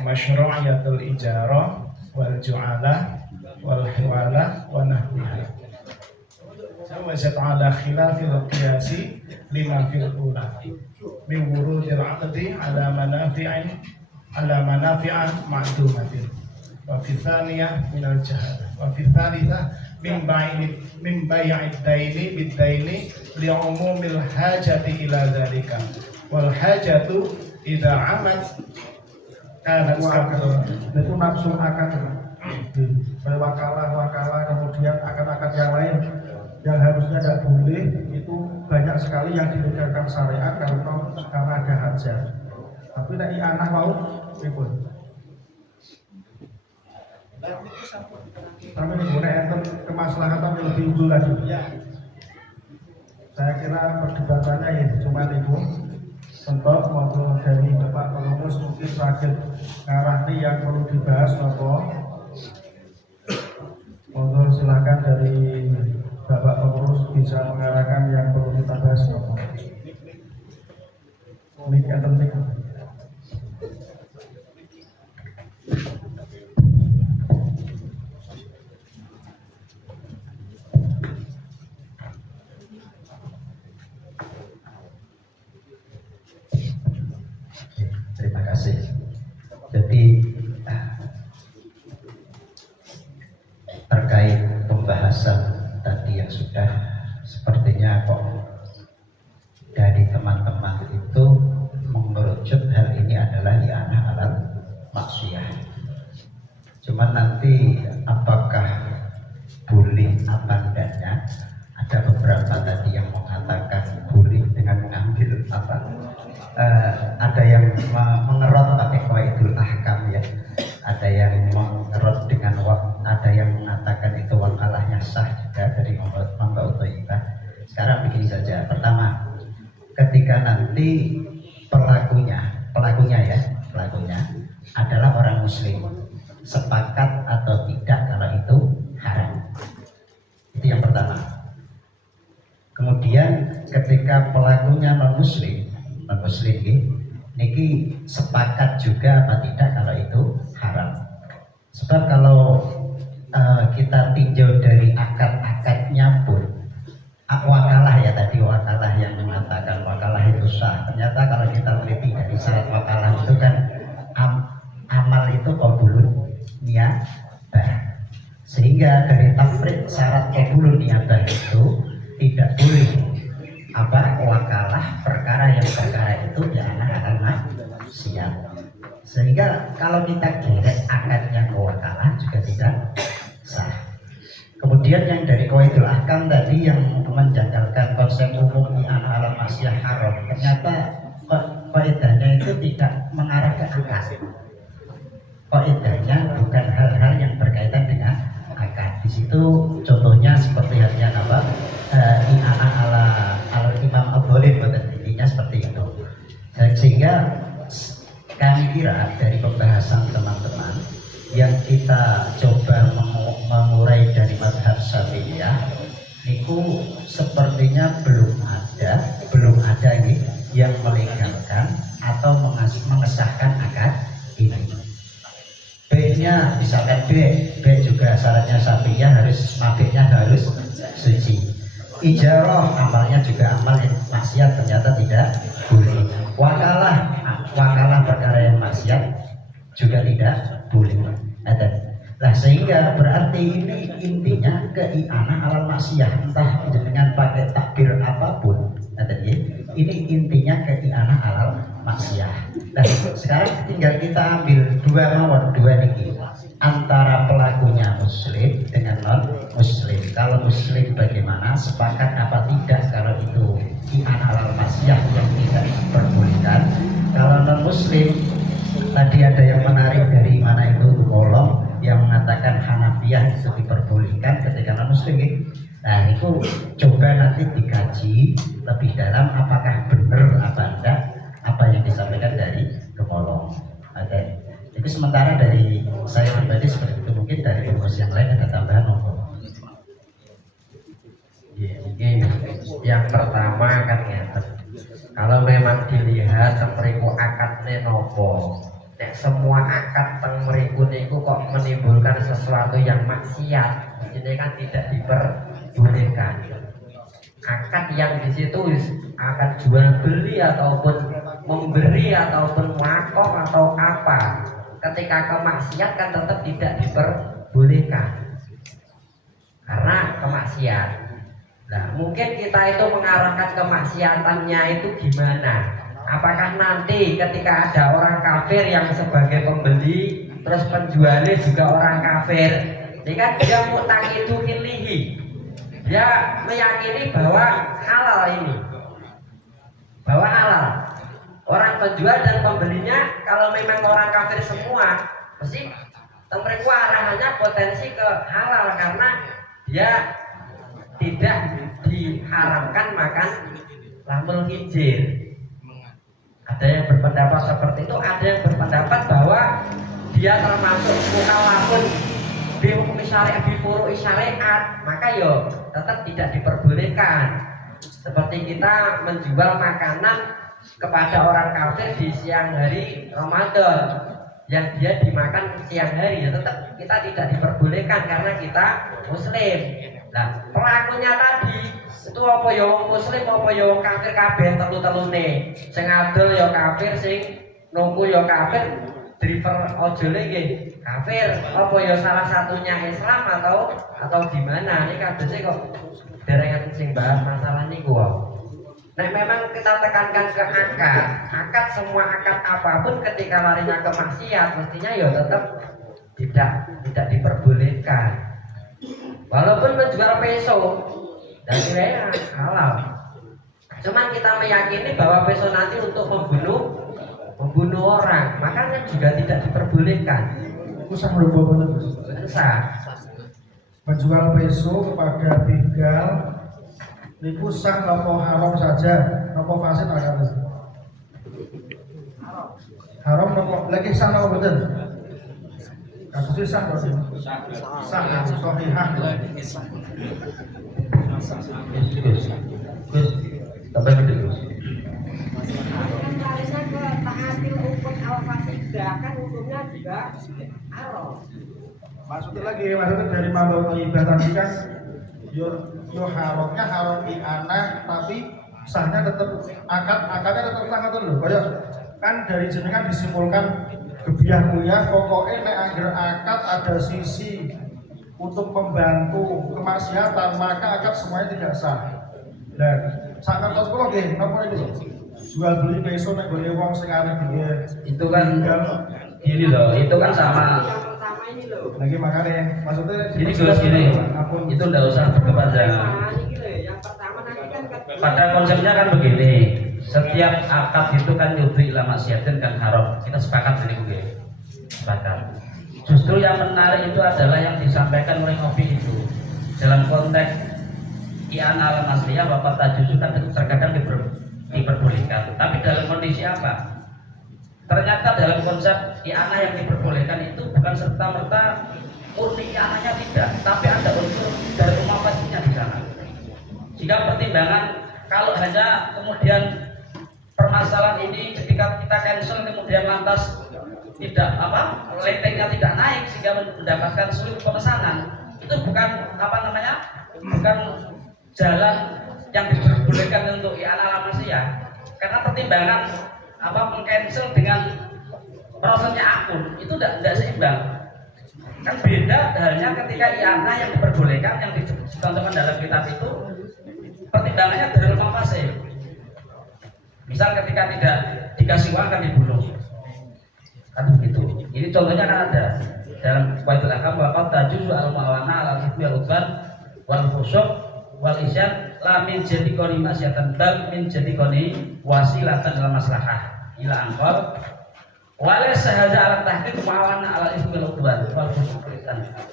masyru'iyatul ijarah wal ju'alah wal hiwalah wa nahwiha. Wajat ala khilafil qiyasi lima fil ula min wurudil aqdi ala manafi'an ma'dumatin wa fi thaniyah min al jahalah wa fi thalithah min bai'id daini bid daini li umumil hajati ila dzalika wal hajatu idza amat kanat Itu nafsu akad. wakalah, kemudian akad-akad yang lain yang harusnya tidak boleh, itu banyak sekali yang dilegalkan syariat karena ada hajat. Tapi nek anak mau pripun? Tapi ini nek enten kemaslahatan yang lebih unggul lagi. Saya kira perdebatannya ya cuma itu. Contoh maupun dari Bapak Pengurus mungkin terakhir ngarahnya yang perlu dibahas monggo silakan dari Bapak Pengurus bisa mengarahkan yang perlu kita bahas Mik atau mik. Terima kasih. Jadi terkait pembahasan tadi yang sudah sepertinya kok dari teman-teman itu mengerucut hal ini adalah i'anah alal maksiyah. Cuman nanti apakah boleh apa enggaknya, ada beberapa tadi yang mengatakan boleh dengan mengambil ada yang mengerot pakai qaidul ahkam ya, ada yang mengerot dengan ada yang mengatakan itu wakalahnya sah juga dari Mbak Utoyibah. Sekarang begini saja, pertama ketika nanti pelakunya adalah orang muslim, sepakat atau tidak kalau itu haram, itu yang pertama. Kemudian ketika pelakunya non muslim niki sepakat juga apa tidak kalau itu haram. Sebab kalau kita tinjau dari akad-akadnya pun wakalah ya, tadi wakalah yang mengatakan wakalah itu sah. Ternyata kalau kita teliti dari syarat wakalah itu kan amal itu qabulun niyabah, sehingga dari tafrid syarat qabulun niyabah itu tidak boleh wakalah perkara itu jangan alal maksiyah. Sehingga kalau kita geret akadnya ke wakalah juga tidak sah. Kemudian yang dari qaidul ahkam tadi yang menjanggalkan konsep umum i'anah alal maksiyah haram, ternyata kaidahnya itu tidak mengarah ke akad. Kaidahnya bukan hal-hal yang berkaitan dengan akad. Di situ contohnya seperti halnya i'anah ala Imam Abdullah, intinya seperti itu. Sehingga kami kira dari pembahasan teman-teman yang kita coba mengurai dari mazhab Syafi'iyah niku sepertinya belum ada yang melegalkan atau mengesahkan akad ini. B-nya misalkan B juga syaratnya Syafi'iyah mabiknya harus suci. Ijarah amalnya juga amal yang maksiat, ternyata tidak boleh. Wakalah perkara yang maksiat juga tidak boleh. Nah, sehingga berarti ini intinya ke-i'anah alal maksiyah, entah dengan pakai takbir apapun. Ini intinya ke-i'anah alal maksiyah. Nah, sekarang tinggal kita ambil dua niki antara pelakunya muslim dengan non muslim. Kalau muslim bagaimana, sepakat apa tidak kalau itu i'anah alal maksiyah yang tidak diperbolehkan. Kalau non muslim tadi ada yang menarik dari mana itu kolom yang mengatakan Hanafiyah itu diperbolehkan ketika non muslim. Nah, itu coba nanti dikaji lebih dalam apakah benar apa enggak apa yang disampaikan dari Gemolong. Oke. Jadi sementara dari saya pribadi seperti itu, mungkin dari pengurus yang lain ada tambahan apa? Yang pertama kan ya, kalau memang dilihat mriku akadnya nopo, nek semua akad teng mriku niku kok menimbulkan sesuatu yang maksiat, ini kan tidak diperbolehkan. Akad yang di situ akan jual beli ataupun memberi ataupun wakaf atau apa, ketika kemaksiat kan tetap tidak diperbolehkan karena kemaksiat. Nah, mungkin kita itu mengarahkan kemaksiatannya itu gimana? Apakah nanti ketika ada orang kafir yang sebagai pembeli, terus penjualnya juga orang kafir, Ini kan dia mutaqidu filihi. Dia meyakini bahwa halal ini. Bahwa halal. Orang penjual dan pembelinya kalau memang orang kafir semua, mesti mereka arahannya potensi ke halal karena dia tidak diharamkan makan lamul hijir. Ada yang berpendapat seperti itu, ada yang berpendapat bahwa dia termasuk mukallafun bi hukum syariat bi furu'i syariat, maka yo tetap tidak diperbolehkan. Seperti kita menjual makanan kepada orang kafir di siang hari Ramadan yang dia dimakan siang hari, ya tetap kita tidak diperbolehkan karena kita muslim. Nah, pelakunya tadi itu apa ya wong muslim apa ya wong kafir kabeh telu-telune. Sing adol ya kafir, sing nuku ya kafir, driver ojole nggih kafir. Apa ya salah satunya Islam atau gimana? Ini kadese kok derengan sing bahas masalah niku kok. Nah, memang kita tekankan ke akad semua akad apapun ketika larinya ke maksiat mestinya ya tetap tidak diperbolehkan. Walaupun menjual peso dan nilainya halal, cuman kita meyakini bahwa peso nanti untuk membunuh orang, makanya juga tidak diperbolehkan. Itu sah berubah benar. Sah. Menjual peso kepada begal niku sah nopo haram saja, nopo fasid agak haram nopo lagi sah nopo betul. Kasusnya sah berarti. Sah sahihah. Sampai betul. Harusnya ke ta'atil hukum al-fasidah kan hukumnya juga haram. Maksudnya dari mabau ibadah tadi kan yo haramnya haram anak, tapi sahnya tetap akadnya tetap sangat dulu. Kayak kan dari jenengan disimpulkan gebiah mulia pokoknya nek angger akad ada sisi untuk membantu kemaksiatan maka akad semuanya tidak sah. Dan sangat tos kula nggih napa niku jual beli peso nek gone wong sing arep Itu kan gini loh, itu kan sama lagi makanya maksudnya gini itu nggak usah berkepanjangan. Pada konsepnya kan begini, setiap akad itu kan yudhi ila maksiatin kan haram. Kita sepakat ini gue sepakat. Justru yang menarik itu adalah yang disampaikan oleh Novi itu dalam konteks i'anah ala masliyah bapak tajuzu kan terkadang diperbolehkan. Tapi dalam kondisi apa? Ternyata dalam konsep i'anah yang diperbolehkan itu bukan serta-merta murni i'anahnya tidak, tapi ada unsur dari rumah pastinya di sana. Jika pertimbangan kalau hanya kemudian permasalahan ini ketika kita cancel kemudian lantas tidak ratingnya tidak naik sehingga mendapatkan seluruh pemesanan, itu bukan bukan jalan yang diperbolehkan untuk i'anah ala masliyah. Karena pertimbangan meng-cancel dengan prosesnya akun itu tidak seimbang. Kan beda halnya ketika i'anah yang diperbolehkan yang dicontohkan dalam kitab itu pertimbangannya dari rumah fase. Misal ketika tidak dikasih uang akan dibunuh. Kan begitu. Ini contohnya kan ada dalam Baitul Ahkam wa tajuzu al-mu'awana al-hukmi al-udwan wal fusuq wal isyan la min jadi koni maksiatan bal min jadi koni wasilatan dalam maslahah ila angkol wala sahaja ala tahqiq mu'awana ala ismi al-udwan wal fusuq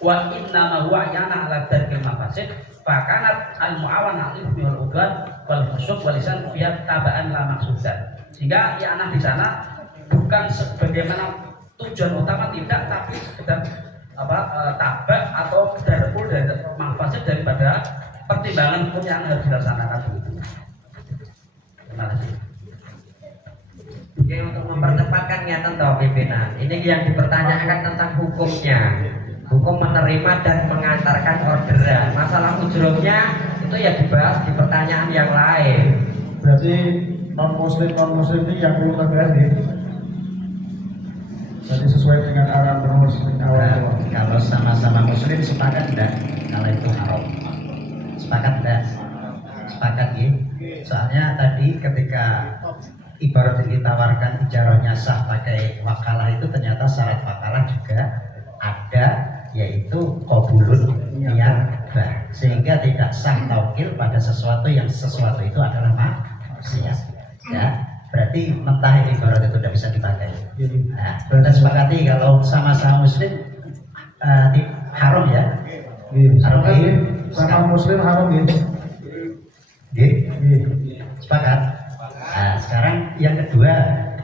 wa inna ma huwa yana ala darkil mafasid fakanat al-mu'awana ala ismi al-udwan wal fusuq wal isyan fiat tabaan la maksudan. Sehingga i'anah di sana bukan sebagaimana tujuan utama tidak, tapi sekedar tabak atau darul dari mafasid daripada pertimbangan hukum yang harus dilaksanakan begitu. Terima kasih. Oke, untuk mempercepatkan niatan toh pimpinan, ini yang dipertanyakan tentang hukumnya, hukum menerima dan mengantarkan orderan. Masalah ujrumnya itu ya dibahas di pertanyaan yang lain. Berarti non muslim ini yang perlu kita bahas nih. Jadi sesuai dengan arahan bermuslim awal. Kalau sama-sama muslim sepakat enggak kalau itu haram? Sepakat enggak? Sepakat ya. Soalnya tadi ketika ibarat ditawarkan ijarahnya sah pakai wakalah itu ternyata syarat wakalah juga ada yaitu qabulun niyabah, sehingga tidak sah taukil pada sesuatu yang sesuatu itu adalah maksiat. Ya, berarti mentah ini ibarat itu tidak bisa dipakai. Nah, kita sepakati kalau sama-sama muslim haram ya. Haram ya. Sama muslim haram ya. Sepakat. Nah, sekarang yang kedua,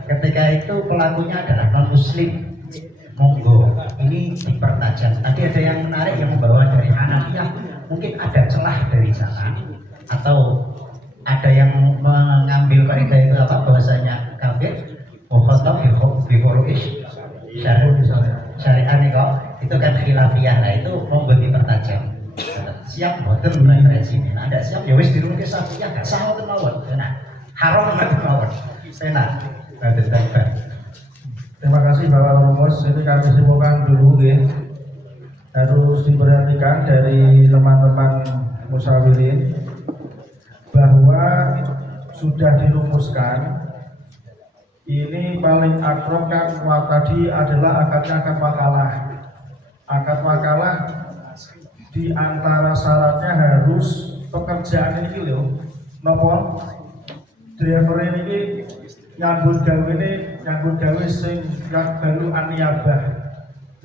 ketika itu pelakunya adalah non muslim, monggo ini dipertajam. Tadi ada yang menarik yang membawa dari Hanafiyah, mungkin ada celah dari sana, atau ada yang mengambil kaidah itu apa, bahwasanya kafir khotam bi furu'ish syariah nih kok, itu kan khilafiyah. Nah itu monggo dipertajam. Siap boten referensi ini, ada siap ya wis dirungke Syafi'iyah gak sah ngoten mawon. Nah, haram ngoten mawon. Enak. Terima kasih Bapak Rumus. Ini kami simpulkan dulu ya. Harus diperhatikan dari teman-teman musyawirin bahwa sudah dirumuskan ini paling akrab kan tadi adalah akad wakalah. Akad wakalah di antara syaratnya harus pekerjaan ini loh, nopo driver ini nyambut gawe sing baru aniyabah.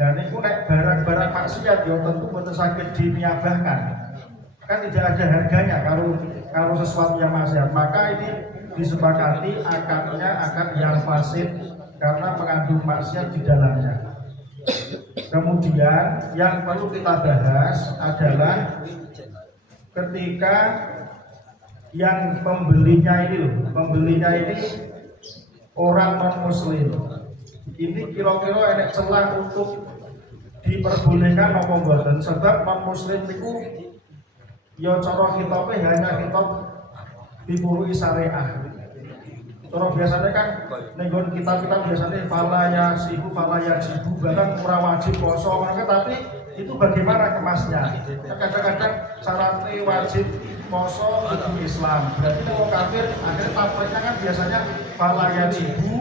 Dan itu nek barang-barang maksiat ya tentu betul sakit diniabahkan. Kan tidak ada harganya kalau sesuatu yang maksiat. Maka ini disepakati akadnya akad yang fasid karena mengandung maksiat di dalamnya. Kemudian yang perlu kita bahas adalah ketika yang pembelinya ini orang non muslim, ini kira-kira ada celah untuk diperbolehkan apa mboten, sebab non muslim itu ya cara khitabe hanya khitab dipurui syariah. Cara biasanya kan nenggon kita biasanya fala ya jibu, bahkan ora wajib poso mereka, tapi itu bagaimana kemasnya? Kadang-kadang syaratnya wajib poso itu Islam. Berarti kalau kafir akhirnya tafsirnya kan biasanya fala ya jibu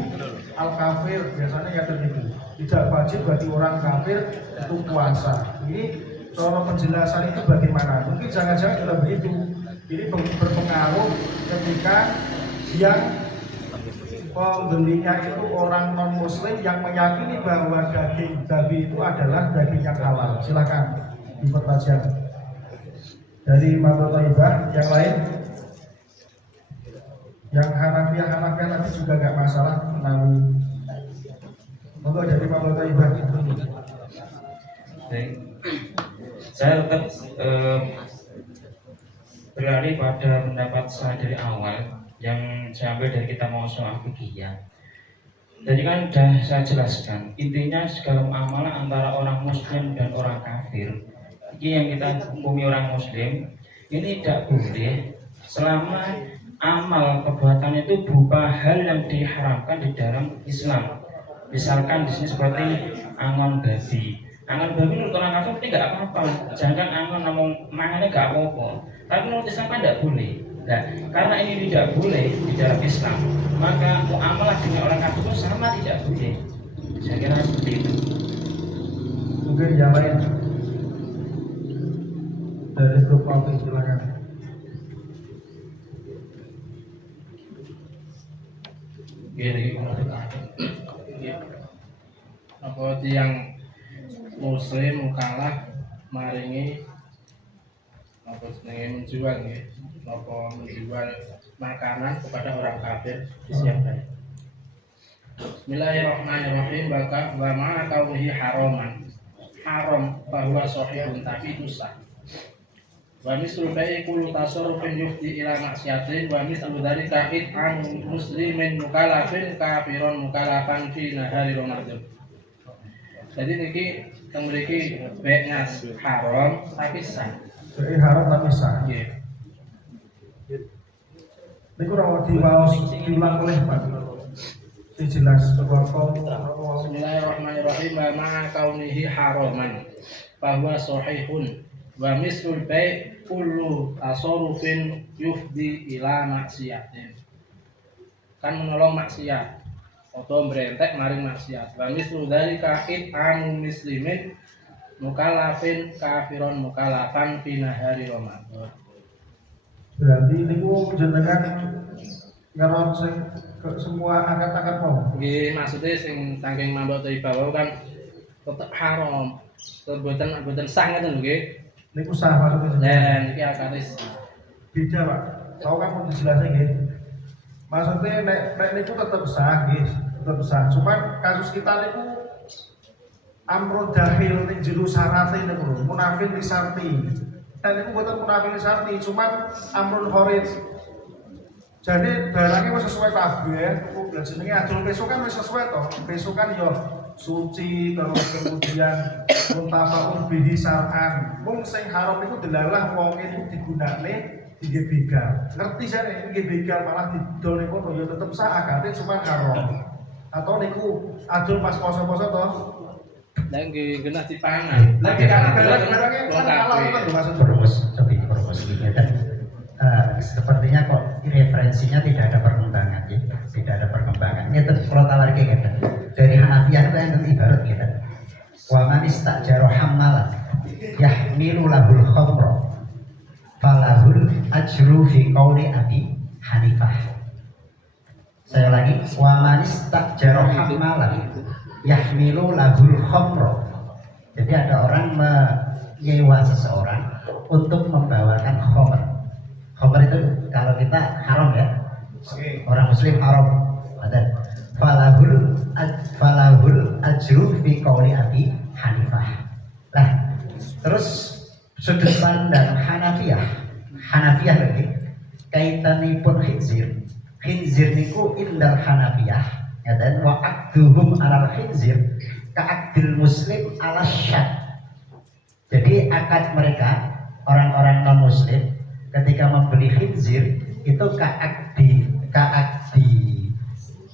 al kafir, biasanya ya begitu. Tidak wajib bagi orang kafir itu puasa. Ini cara penjelasan itu bagaimana? Mungkin jangan-jangan sudah begitu. Ini berpengaruh ketika yang pembelinya itu orang non muslim yang meyakini bahwa daging babi itu adalah daging yang halal. Silakan dipertajam. Dari Mabul Taibah, yang lain, yang Hanafiyah nanti juga nggak masalah. Monggo dari Mabul Taibah. Saya tetap beralih pada pendapat saya dari awal yang saya ambil dari kitab Mausu'ah Fiqhiyah. Jadi kan sudah saya jelaskan, intinya segala muamalah antara orang muslim dan orang kafir, ini yang kita hukumi orang muslim, ini tidak boleh selama amal perbuatan itu berupa hal yang diharamkan di dalam Islam. Misalkan di sini seperti angon babi. Angon babi menurut orang kafir itu tidak apa-apa. Jangan angon namun mangannya tidak apa-apa. Tapi menurut Islam kan tidak boleh. Nah, karena ini tidak boleh di dalam Islam, maka muamalah dengan orang kafir itu sama tidak boleh. Saya kira seperti itu. Mungkin yang lain dari grup Alfi, silakan. Apa yang muslim kalah maringi apa jenenge menjual nggih, apa menjual makanan kepada orang kafir disiapkan. Bismillahirrahmanirrahim. Baka wa ma kaunihi haram bahwa sahihun tapi itu sah. Wa mislu bai'i kullu tasarrufin yufdi ila maksiatin wa mislu dzalika an muslimin mukallafin kafiron mukallafan fi nahari Ramadan. Jadi niki teng mriki baiknya haram tapi sah. Jadi haram tapi sah. Nggih. Niku ora diwaos diulang oleh Pak. Dijelas Bismillahirrahmanirrahim. Ma kaunihi haraman bahwa sahihun wa mislul bai' kullu tasarrufin yufdi ila maksiatin. Kan menolong maksiat atau berentek maring maksiat. Wa mislu dzalika anu muslimin mukallafin kafiron mukallafan fi nahari Ramadan. Berarti niku jenengan ngeron sing semua akad-akad mau. Nggih, maksudnya sing saking mambok ibawa kan tetep haram. Boten sah ngoten lho nggih. Niku sah maksudnya. Nah, niki akadé Beda Pak. Saya kan mau dijelasin nggih. Maksudnya nek niku tetep sah nggih, tetep sah. Cuman kasus kita niku amrun dahil ning jero syarate niku lho, munafin lisarti. Dan niku boten munafin lisarti, cuman amrun kharij. Jadi barangnya wis sesuai kabeh, lha jenenge adol besok kan wis sesuai to. Besok kan yo suci terus kemudian muntafaun bihi syar'an. Mung sing haram iku delalah wong iku digunakne digawe begal. Ngerti jane nggih begal malah didol niku yo tetep sah akate cuma haram. Atau niku adol pas poso-poso to. Lah nggih genah dipangan. Lagi kan barang-barangnya kan halal kan maksud Perus sepertinya kok referensinya tidak ada perkembangan ya, tidak ada perkembangan. Ini kalau tawarke gitu. Dari Hanafiyah itu yang ibarat gitu. Wa man istajara hammalan yahmilu lahul khamra falahul ajru fi qauli Abi Hanifah. Saya lagi, wa man istajara hammalan yahmilu lahul khamra. Jadi ada orang menyewa seseorang untuk membawakan khamr. Khamr itu kalau kita haram ya, orang muslim haram. Ada falahul ajru fi qauli Abi Hanifah. Nah, terus sudut pandang Hanafiyah lagi kaitanipun khinzir niku indal Hanafiyah ya, dan wa aqduhum alal khinzir ka aqdil muslim ala syad. Jadi akad mereka orang-orang non muslim ketika membeli khinzir itu ka'akdi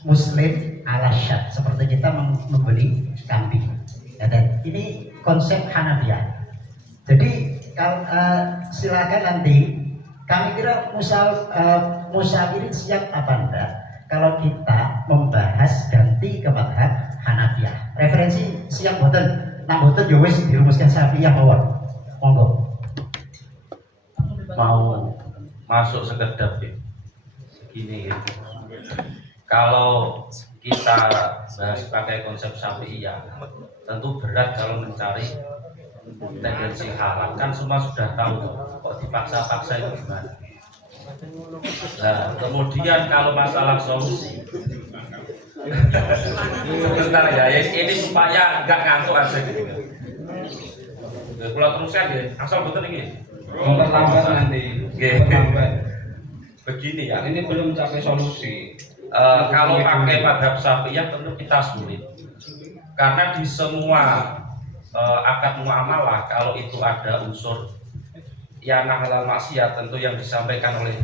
muslim ala syad, seperti kita membeli kambing ya, dan ini konsep Hanafiyah. Jadi silakan nanti kami kira musyawirin siap apa enggak kalau kita membahas ganti ke madhab Hanafiyah. Referensi siap boten, nah boten ya wis dirumuskan Syafi'iyah mawon. Monggo. Mau masuk sekedap ya. Begini ya. Kalau kita bahas pakai konsep Syafi'iyah, tentu berat kalau mencari tendensi halal. Kan semua sudah tahu kok dipaksa-paksa itu gimana. Nah, kemudian kalau masalah solusi, sebentar ya, ini supaya nggak ngantuk aja gitu. Kalau teruskan ya, asal betul ini. Memperlambat nanti. Begini ya, ini belum mencapai solusi. Kalau pakai madhab Syafi'iyah tentu kita sulit, karena di semua akad muamalah kalau itu ada unsur yang halal maksiat, tentu yang disampaikan oleh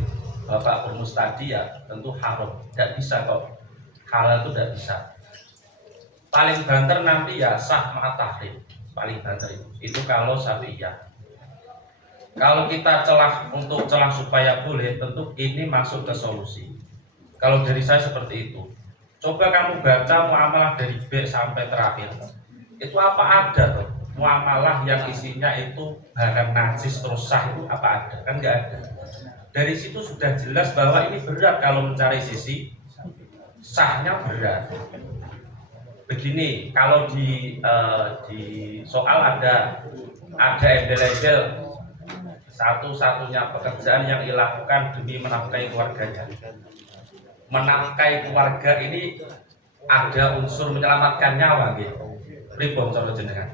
Bapak Purmus tadi ya tentu haram, tidak bisa kok halal itu tidak bisa. Paling banter nanti ya sah ma'a tahrim, paling banter itu kalau Syafi'iyah. Kalau kita untuk celah supaya boleh, tentu ini masuk ke solusi. Kalau dari saya seperti itu. Coba kamu baca muamalah dari B sampai terakhir. Itu apa ada tuh? Muamalah yang isinya itu barang najis terus sah itu apa ada? Kan nggak ada. Dari situ sudah jelas bahwa ini berat kalau mencari sisi sahnya berat. Begini, kalau di soal ada embel-embel satu-satunya pekerjaan yang dilakukan demi menafkahi keluarganya. Menafkahi keluarga ini ada unsur menyelamatkan nyawa gitu. Pripun cara jenengan?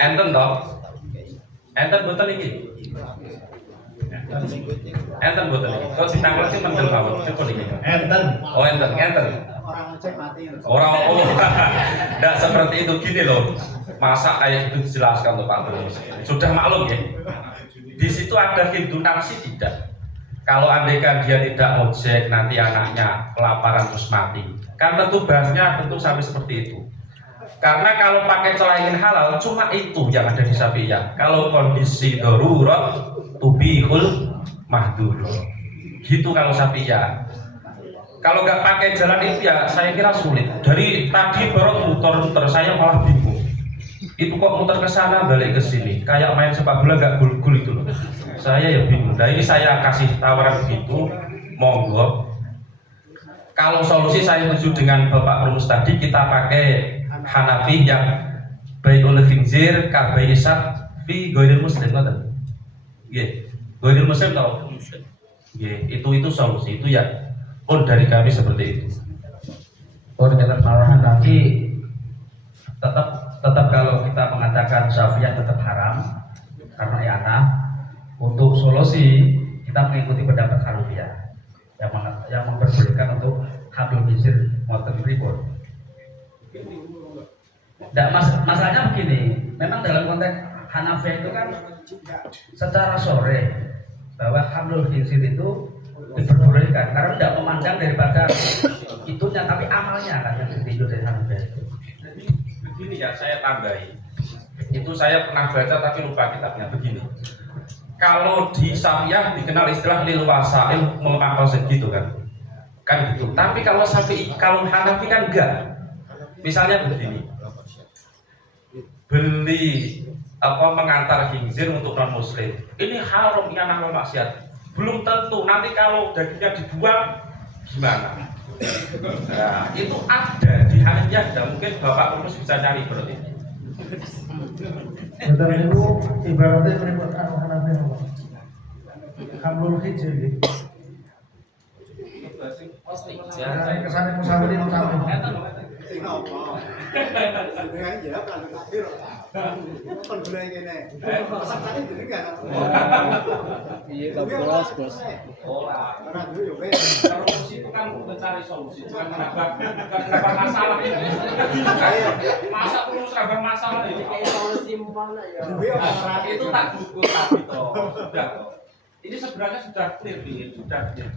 Enten toh? Enten boten iki? Enten boten iki. Kok ditangkleti mendel mawon. Pripun iki? enten. Oh enten. Orang ngecek mati. Orang enggak seperti itu gini loh. Masa ayat itu dijelaskan tuh Pak Bro. Sudah maklum ya. Di situ ada hindu nafsi tidak. Kalau andaikan dia tidak ojek nanti anaknya kelaparan terus mati. Kan tentu bahasnya tentu sampai seperti itu. Karena kalau pakai celah ingin halal cuma itu yang ada di Syafi'iyah. Kalau kondisi darurat tubihul mahdur. Gitu kalau Syafi'iyah. Kalau nggak pakai jalan itu ya saya kira sulit. Dari tadi baru muter saya malah bingung. itu kok muter ke sana balik ke sini kayak main sepak bola nggak gol-gol itu loh. Saya ya bingung. Nah ini saya kasih tawaran begitu, monggo. Kalau solusi saya setuju dengan Bapak Rumus tadi, kita pakai Hanafi yang baik oleh khinzir, kabai isat, fi goiril muslim, nggak? Iya, goiril muslim tau? Iya, itu solusi itu ya. Pun dari kami seperti itu. Dalam masalah Hanafi tetap kalau kita mengatakan Syafi'iyah tetap haram karena ya untuk solusi kita mengikuti pendapat Hanafiyah yang memperbolehkan untuk hamil khinzir motor ribut. Masalahnya begini, memang dalam konteks Hanafiyah itu kan secara sore bahwa hamil khinzir itu diperbolehkan karena tidak memandang daripada itunya tapi amalnya kan yang ditinjau dari Hanafiyah itu. Begini ya, saya tambahi. Itu saya pernah baca tapi lupa kitabnya. Begini. Kalau di Syafi'iyah dikenal istilah lil wasail melemah gitu kan. Kan gitu. Tapi kalau Hanafi kan enggak. Misalnya begini. Beli mengantar khinzir untuk non muslim. Ini haram ya nang maksiat. Belum tentu nanti kalau dagingnya dibuang gimana? Nah, itu ada di Hanafiyah, ada mungkin Bapak Rumus bisa cari berarti. Bentar itu ibaratnya terima Hanafi apa? Hamlul hijr gitu. Kesannya musawirin utama. Solusi itu kan mencari solusi, bukan menambah masalah. Masa terus seragam masalah ini? Itu tak gugur tapi toh sudah. Ini sebenarnya sudah clear, sudah clear.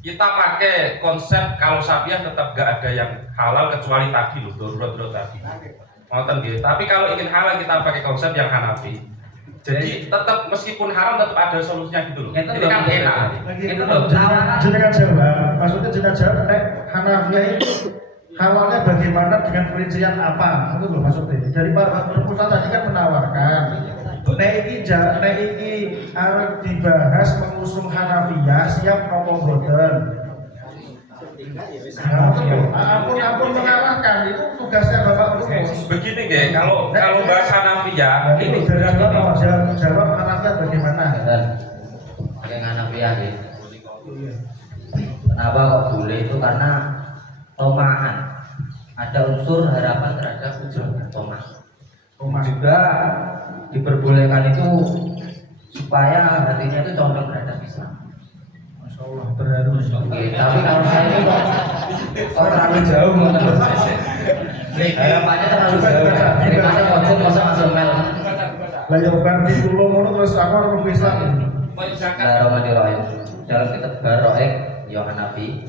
Kita pakai konsep kalau Syafi'iyah tetap gak ada yang halal kecuali tadi loh, darurat tadi. Tapi kalau ingin halal kita pakai konsep yang Hanafi. Jadi tetap meskipun haram tetap ada solusinya gitu loh. Ini kan enak. Itu loh. Jenengan jawab, maksudnya jenengan jawab Hanafiyah itu halalnya bagaimana dengan perincian apa? Itu loh maksudnya. Dari Pak Rumus tadi kan menawarkan. Nek iki arep dibahas mengusung Hanafiyah siap nopo boten. Ampun mengalahkan itu tugasnya Bapak Rumus. Begini deh, kalau bahas Hanafiyah ini jawab Hanafiyah bagaimana? Pakai Hanafiyah gitu. Kenapa kok boleh itu karena tomaan. Ada unsur harapan terhadap ujung tomah. Juga diperbolehkan itu supaya hatinya itu condong terhadap Islam. Masya Allah terharu. Tapi kalau saya itu kok terlalu jauh harapannya terlalu jauh. Daripada kocok masa masuk mel. Lah ya berarti dulu ngono terus aku harus Islam. Bismillahirrahmanirrahim. Dalam kitab Baro'ek Yohanafi.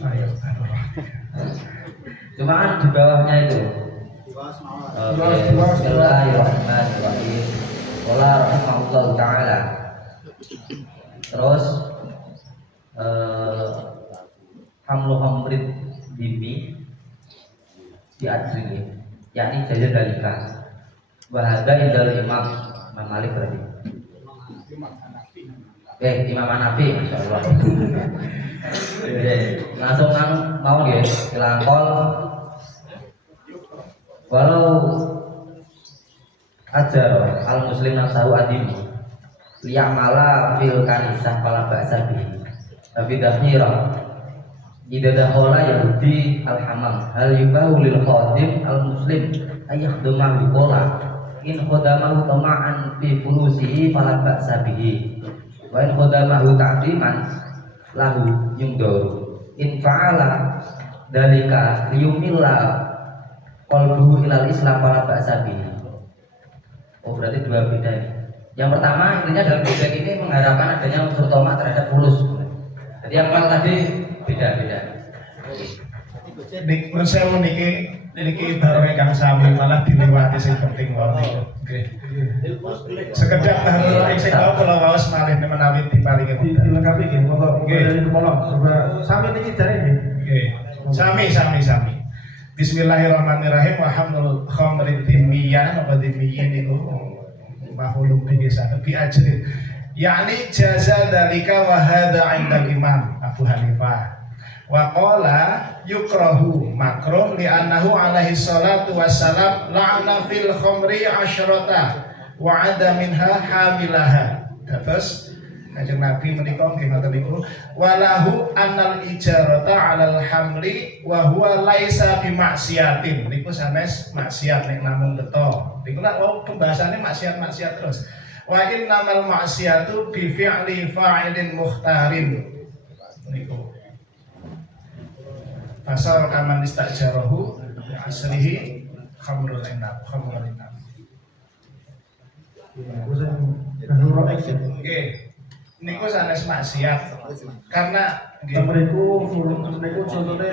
Cuma di bawahnya itu. Bismillahirrahmanirrahim. Qala rahimahullah ta'ala. Terus hamlu hamrid bimi di ajri yakni jaya dalika bahada indal imam Malik berarti Imam Hanafi Masya Allah. Langsung mau ya silangkol walau ajar al muslim nasahu adim liya'mala fil kanisah pala ba'sa bihi tapi dahira idza dakhala yahudi al hamam hal yubahu lil khadim al muslim ayakhdama qala in khadamahu tama'an fi fulusihi pala ba'sa bihi wa in khadamahu ta'diman lahu yungdaru in fa'ala dalika liyumilla qalbuhu ilal islam pala ba'sa bihi. Oh berarti dua beda ini. Yang pertama intinya dalam beda ini mengharapkan adanya unsur tomak terhadap fulus. Jadi yang awal tadi beda-beda. Menurut saya niki baru kang sami malah dilewati sing penting wae. Nggih. Sekedar baru sing kula waos malih menawi diparingi dilengkapi nggih monggo nggih kula sami niki jare nggih. Nggih. Sami. Bismillahirrahmanirrahim. Wa hamdul khamri dhimmiyan apa dhimmiyin itu mahulum biasa bi ajrin. Yani jaza dalika wa hadza 'inda Imam Abu Hanifah. Wa qala yukrahu makruh li annahu alaihi salatu wassalam la'ana fil khamri asyrata wa 'ada minha hamilaha. Terus Kanjeng Nabi menika nggih ngoten niku walahu annal ijarata 'alal hamli wa huwa laisa bimaksiatin. Niku sanes maksiat nek namung beto. Niku lak wau pembahasannya maksiat-maksiat terus. Wa innamal maksiatu bi fi'li fa'ilin mukhtarin. Niku. Fasal kaman istajarahu asrihi khamrul inab, khamrul inab. Nggih. Niku sanes maksiat. Karena Mereka contohnya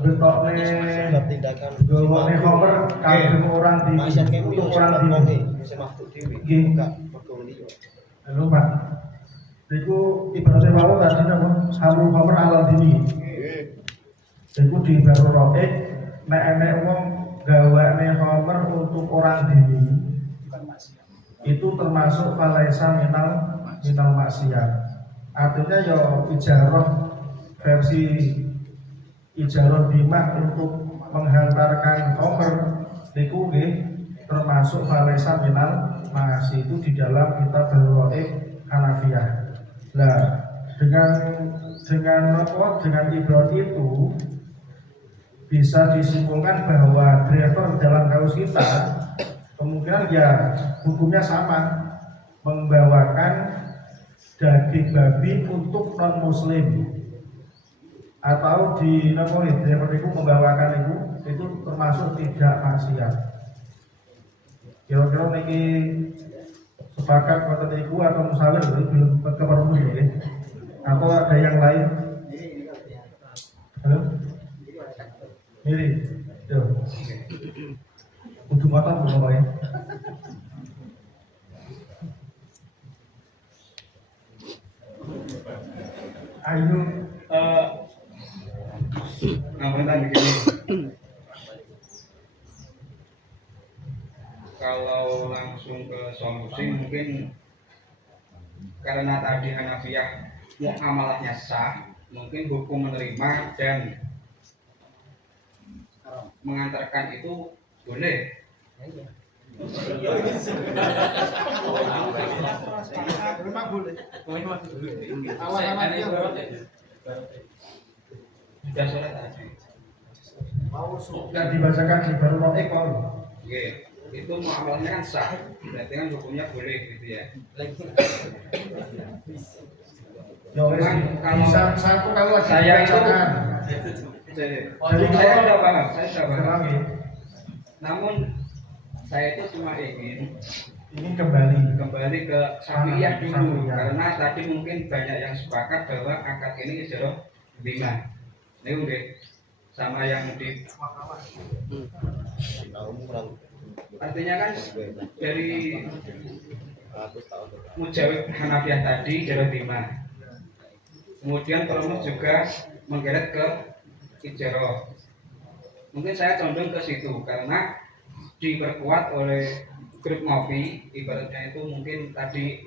bentuknya gawane cover kagem orang di untuk orang di halo Pak, itu ibaratnya mau tadi nama halu cover ala dini itu di baru roek nek wong gawane cover untuk orang dini itu termasuk falaisa minal maksiat. Artinya ya ijarah versi ijarah dimak untuk menghantarkan koper niku nggih termasuk falaisa minal ma'asi itu di dalam kitab Al-Ra'iq Hanafiyah. Nah, dengan ibarat itu bisa disimpulkan bahwa driver dalam kasus kita kemungkinan ya hukumnya sama, membawakan daging babi untuk non muslim atau di Napoli driver itu membawakan itu termasuk tidak maksiat. Kira-kira niki sepakat kata itu atau musawir belum keperluan ya? Atau ada yang lain? Halo? Miri, tuh. Ujung mata belum ya? Ayo, namanya begini. Kalau langsung ke solusi mungkin karena tadi Hanafiyah muamalahnya sah, mungkin hukum menerima dan mengantarkan itu boleh. Sudah sholat tadi. Sudah dibacakan di baru roek kalau. Itu muamalahnya kan sah, berarti kan hukumnya boleh gitu ya. Kalau satu kalau saya itu jadi saya sudah paham, saya sudah paham. Namun saya itu cuma ingin kembali ke Syafi'iyah dulu karena tadi mungkin banyak yang sepakat bahwa akad ini ijarah bima. Ini udah sama yang di artinya kan dari mujawib Hanafiyah tadi ijarah bima. Kemudian Permus juga menggeret ke ijarah. Mungkin saya condong ke situ karena diperkuat oleh grup ngopi, ibaratnya itu mungkin tadi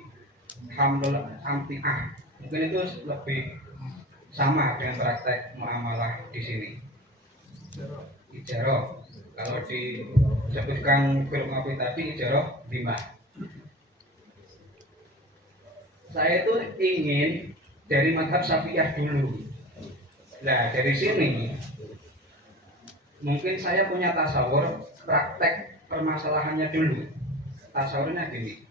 hamdul amtiah, mungkin itu lebih sama dengan praktek muamalah di sini. Ijarah, kalau disebutkan grup ngopi tadi ijarah bima. Saya itu ingin dari mazhab Syafi'iyah dulu. Nah dari sini mungkin saya punya tasawur praktek permasalahannya dulu. Tasawurnya gini,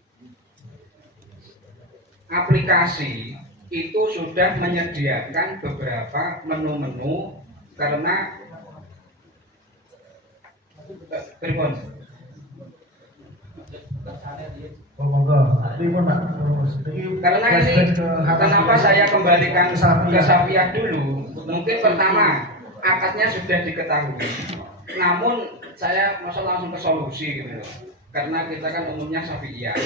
aplikasi itu sudah menyediakan beberapa menu-menu karena pripun karena ini kenapa saya kembalikan ke Syafi'iyah dulu. Mungkin pertama akadnya sudah diketahui, namun saya masa langsung ke solusi gitu loh. Karena kita kan umumnya Syafi'iyah.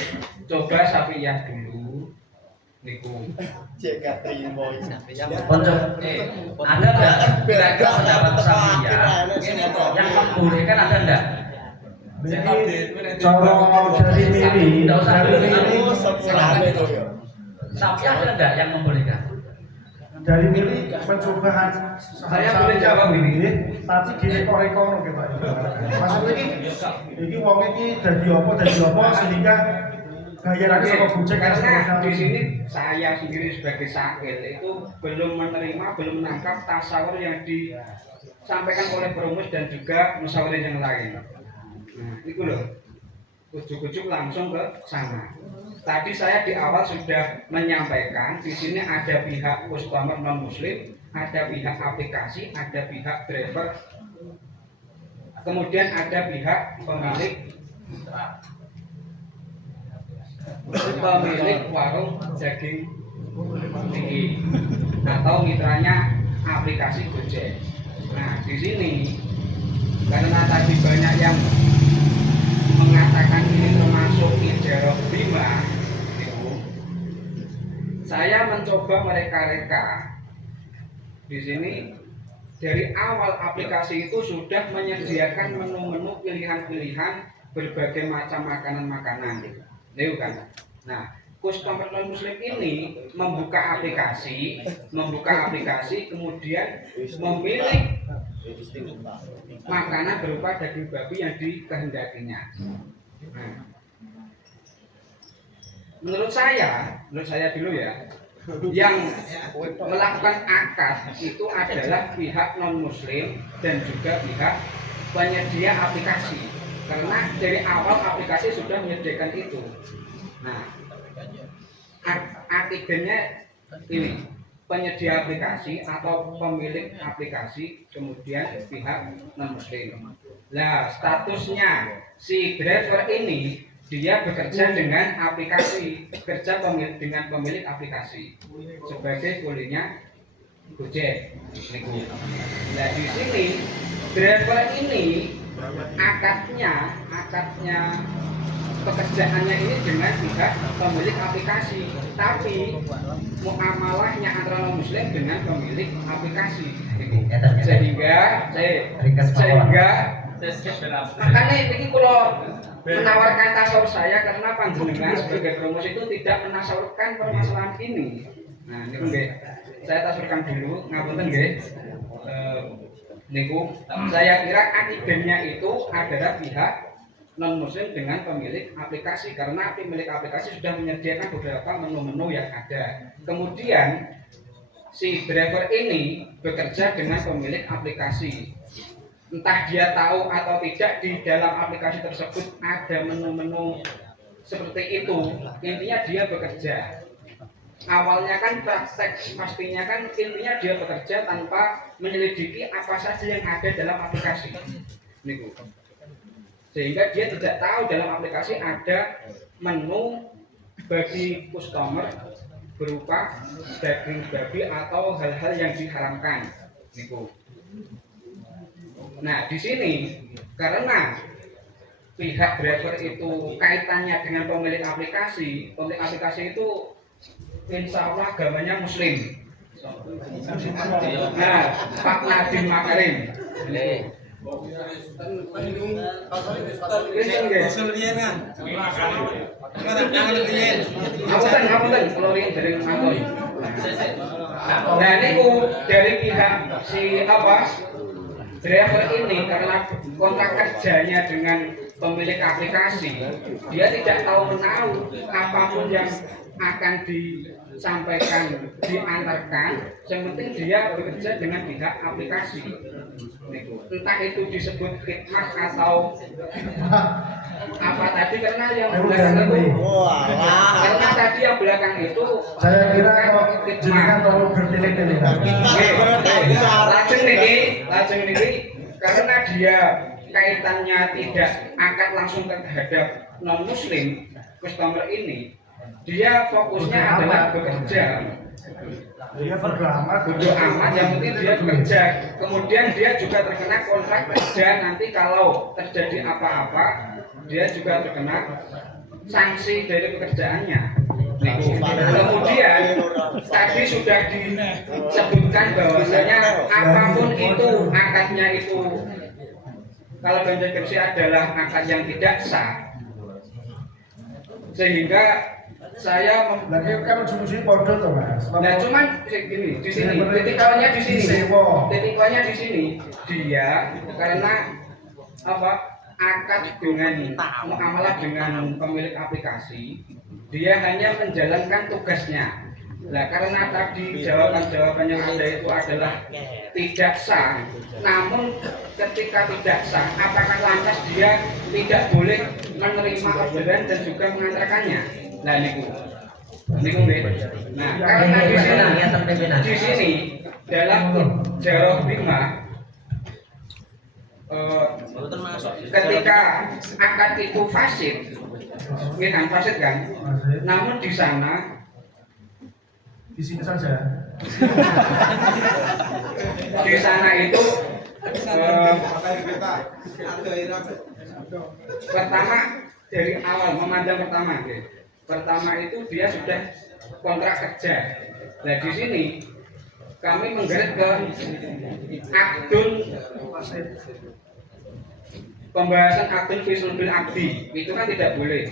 Coba Syafi'iyah dulu niku. Konco, ada nggak kira-kira pendapat saya yang membolehkan ada nggak? Kalau dari miri, Nggak usah dari miri, Sapi ada nggak yang membolehkan? dari miri pencobaan Saya boleh jawab ini. tapi gini korek-korek Pak. Maksudnya ini wong ini dari apa sehingga gaya lagi sama Gojek dan Karena seterusnya. di sini saya sendiri sebagai sakil itu belum menerima, belum menangkap tasawur yang disampaikan oleh perumus dan juga musyawarah yang lain. Nah, itu loh, ujuk-ujuk langsung ke sana. Tadi saya di awal sudah menyampaikan di sini ada pihak customer non muslim, ada pihak aplikasi, ada pihak driver, kemudian ada pihak pemilik warung daging tinggi atau mitranya aplikasi Gojek. Nah, di sini karena tadi banyak yang mengatakan ini termasuk ijarah riba, saya mencoba mereka-reka. Di sini dari awal aplikasi itu sudah menyediakan menu-menu pilihan-pilihan berbagai macam makanan-makanan. Itu kan. Nah, customer non muslim ini membuka aplikasi kemudian memilih makanan berupa daging babi yang dikehendakinya. Nah, menurut saya dulu ya, yang melakukan akad itu adalah pihak non muslim dan juga pihak penyedia aplikasi, karena dari awal aplikasi sudah menyediakan itu. Nah, artikelnya ini penyedia aplikasi atau pemilik aplikasi, kemudian pihak non muslim. Nah, statusnya si driver ini dia bekerja dengan aplikasi, dengan pemilik aplikasi sebagai kulinya Gojek. Nah, di sini driver ini akadnya pekerjaannya ini dengan pihak pemilik aplikasi, tapi muamalahnya antara non muslim dengan pemilik aplikasi. Sehingga makanya ini kalau menawarkan tasawur saya, karena panjenengan sebagai promosi itu tidak menasawurkan permasalahan ini. Nah, niku nggih, saya tasawurkan dulu, ngapunten nggih. Niku saya kira akibatnya itu adalah pihak non muslim dengan pemilik aplikasi, karena pemilik aplikasi sudah menyediakan beberapa menu-menu yang ada. Kemudian si driver ini bekerja dengan pemilik aplikasi. Entah dia tahu atau tidak, di dalam aplikasi tersebut ada menu-menu seperti itu. Intinya dia bekerja. Awalnya kan praktek, pastinya kan intinya dia bekerja tanpa menyelidiki apa saja yang ada dalam aplikasi. Sehingga dia tidak tahu dalam aplikasi ada menu bagi customer berupa daging babi atau hal-hal yang diharamkan. Nah, di sini karena pihak driver itu kaitannya dengan pemilik aplikasi itu insya Allah agamanya muslim. Nah, Pak Nadiem Makarim. Nah, ini dari pihak si driver ini, karena kontrak kerjanya dengan pemilik aplikasi, dia tidak tahu menahu apapun yang akan disampaikan, diantarkan. Yang penting dia bekerja dengan pihak aplikasi. Entah itu disebut khidmat atau apa tadi, karena yang belakang itu, karena tadi yang belakang itu Saya kira kalau jenengan terlalu bertele-tele. Lajeng niki karena dia kaitannya tidak akad langsung terhadap non muslim customer ini, dia fokusnya adalah bekerja. Dia berdoa amat, yang penting dia bekerja. Kemudian dia juga terkena kontrak kerja, nanti kalau terjadi apa-apa dia juga terkena sanksi dari pekerjaannya. Kemudian tadi sudah disebutkan bahwasanya apapun itu akadnya itu, kalau ganja gipsi adalah akad yang tidak sah, sehingga saya lagi kan ujung-ujungnya bodoh tuh Mas. nah cuman gini di sini tipikalnya di sini dia karena apa akad dengan muamalah dengan pemilik aplikasi, dia hanya menjalankan tugasnya. Nah karena tadi jawaban yang ada itu adalah tidak sah, namun ketika tidak sah apakah lantas dia tidak boleh menerima orderan dan juga mengantarkannya? Nah niku nah karena di sini dalam Jarah Bima ketika akad itu fasid, fasid kan, namun di sana Di sini saja. di sana itu pertama dari awal memandang pertama itu dia sudah kontrak kerja. Nah di sini kami menggeret ke akdun pembahasan akdun fisul bil abdi, itu kan tidak boleh.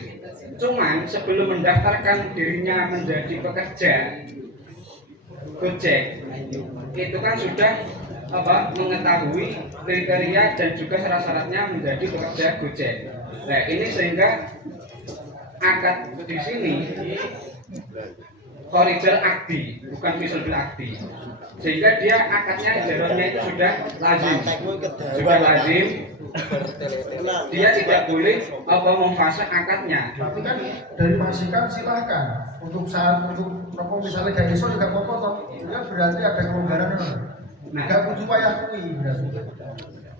Cuman sebelum mendaftarkan dirinya menjadi pekerja Gojek, itu kan sudah mengetahui kriteria dan juga syarat-syaratnya menjadi pekerja Gojek. Nah ini sehingga akad di sini korijal akdi, bukan fisul bil akdi, sehingga dia akadnya jalannya itu sudah lazim, dia tidak boleh memfase akadnya. Tapi kan dari majikan silahkan untuk misalnya gak iso juga apa-apa toh, ya berarti ada kelonggaran kan. Gak kudu payah kuwi berarti.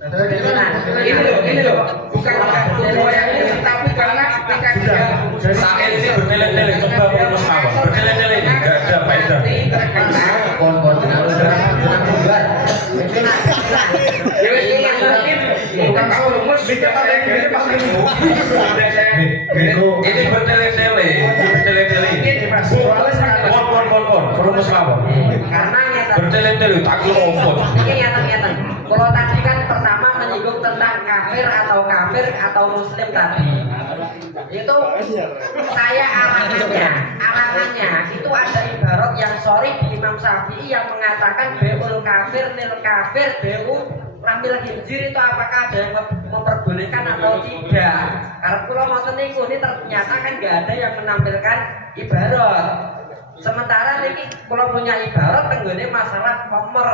Ini loh, bukan tapi karena ketika dia ini bertele-tele, coba fokus awal, bertele-tele ini nggak ada faedah. Ini bertele-tele, fokus awal. Bertele-tele, tak kelompok. Kalau tadi kan pertama menyinggung tentang kafir atau muslim tadi, itu saya arangannya itu ada ibarat yang sorry di Imam Syafi'i yang mengatakan beul kafir nil kafir beu ramil hinjir, itu apakah ada yang memperbolehkan atau tidak? Karena kalau mau niku ini ternyata kan nggak ada yang menampilkan ibarat. Sementara ini kalau punya ibarat tenggone masalah komer.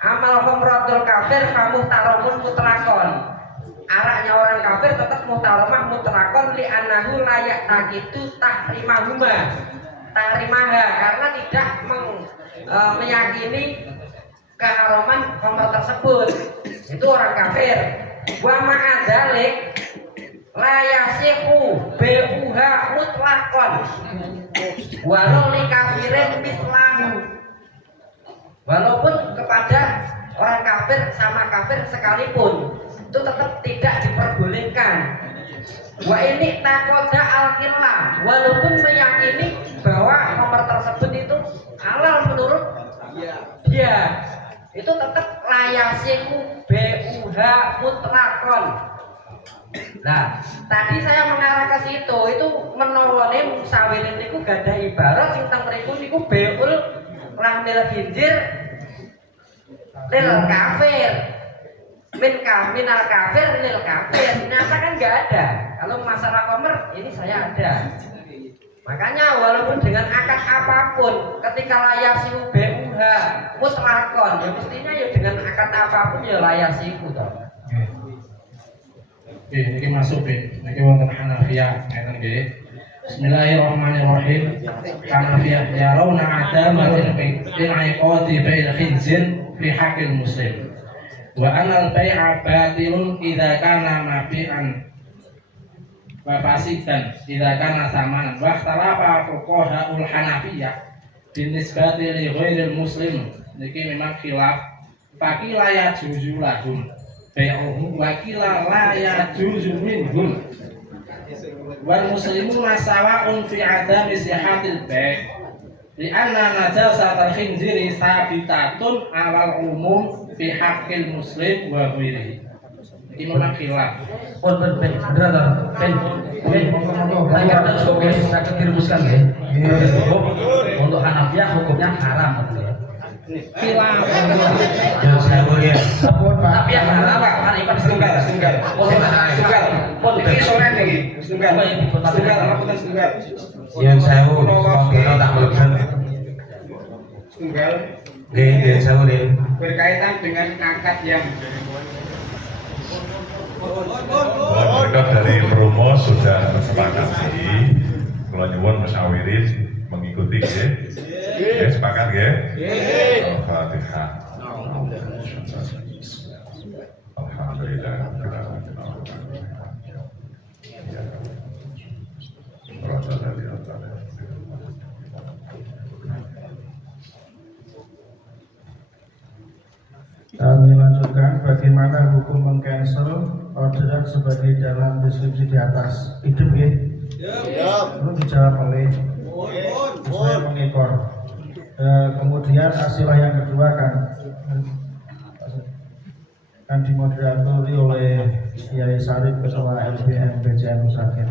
Amal khomratul kafir kamu taromun mutlakon. Araknya orang kafir tetap mutaromah mutlakon li anahu layak takitu tahrimahuma tahrimaha, karena tidak meyakini keharaman khamr tersebut. Itu orang kafir. Wa ma'adzalik layasihu be'uha mutlakon walau li kafirin mislahu. Walaupun kepada orang kafir sama kafir sekalipun itu tetap tidak diperbolehkan. Wa ini takoda al-khillah, walaupun meyakini bahwa nomor tersebut itu halal menurut dia, itu tetap layasiku be'uha mutlakon. Nah, tadi saya mengarah ke situ, itu menawone musawilin niku gadah ibarat sing teng mriku niku beul lamil hinjir lil kafir minal kafir lil kafir. Ternyata kan nggak ada. Kalau masalah komer ini saya ada. Makanya walaupun dengan akad apapun, ketika layasiku be'uha mutlakon, ya mestinya ya dengan akad apapun ya layasiku toh. Ini masuk ini wonten Hanafiyah ngeten nggih. Bismillahirrahmanirrahim. Hanafiyah yarawna adamatil iqati bail khinzin fi haqqil muslim. Wa anal bai'a batilun idza kana mabi'an wa fasidan idza kana samanan. Wa ikhtalafa fuqahaul Hanafiyah binisbati li ghairil muslim. Niki memang khilaf. Faqila yajuzu lahum bai'uhu wa qila la yajuzu minhum. wal muslimuna sawa'un fi adami sihatil bai' li'anna najasatal khinziri sabitatun alal umum fi haqqil muslim wa ghairihi. Iki memang khilaf. Ben saya kata juga bisa dirumuskan ya. Untuk Hanafiyah hukumnya haram gitu ya. Khilaf. Yang saya boleh. Tapi yang haram Pak Hanifah setunggal. Iki sore iki, setunggal. Yang saya mau tak melebihan. Setunggal Yang saya boleh. berkaitan dengan akad yang Mereka dari promo sudah bersepakati kalau nyuwun musyawirin mengikuti ya. Sepakat ya? Al-Fatihah. Alhamdulillah. Kami lanjutkan bagaimana hukum mengcancel orderan sebagai dalam deskripsi di atas. Hidup ya? Itu dijawab oleh saya mengekor. Kemudian asilah yang kedua kan dimoderatori oleh Kiai Sarif Ketua LBM BCN Musakir.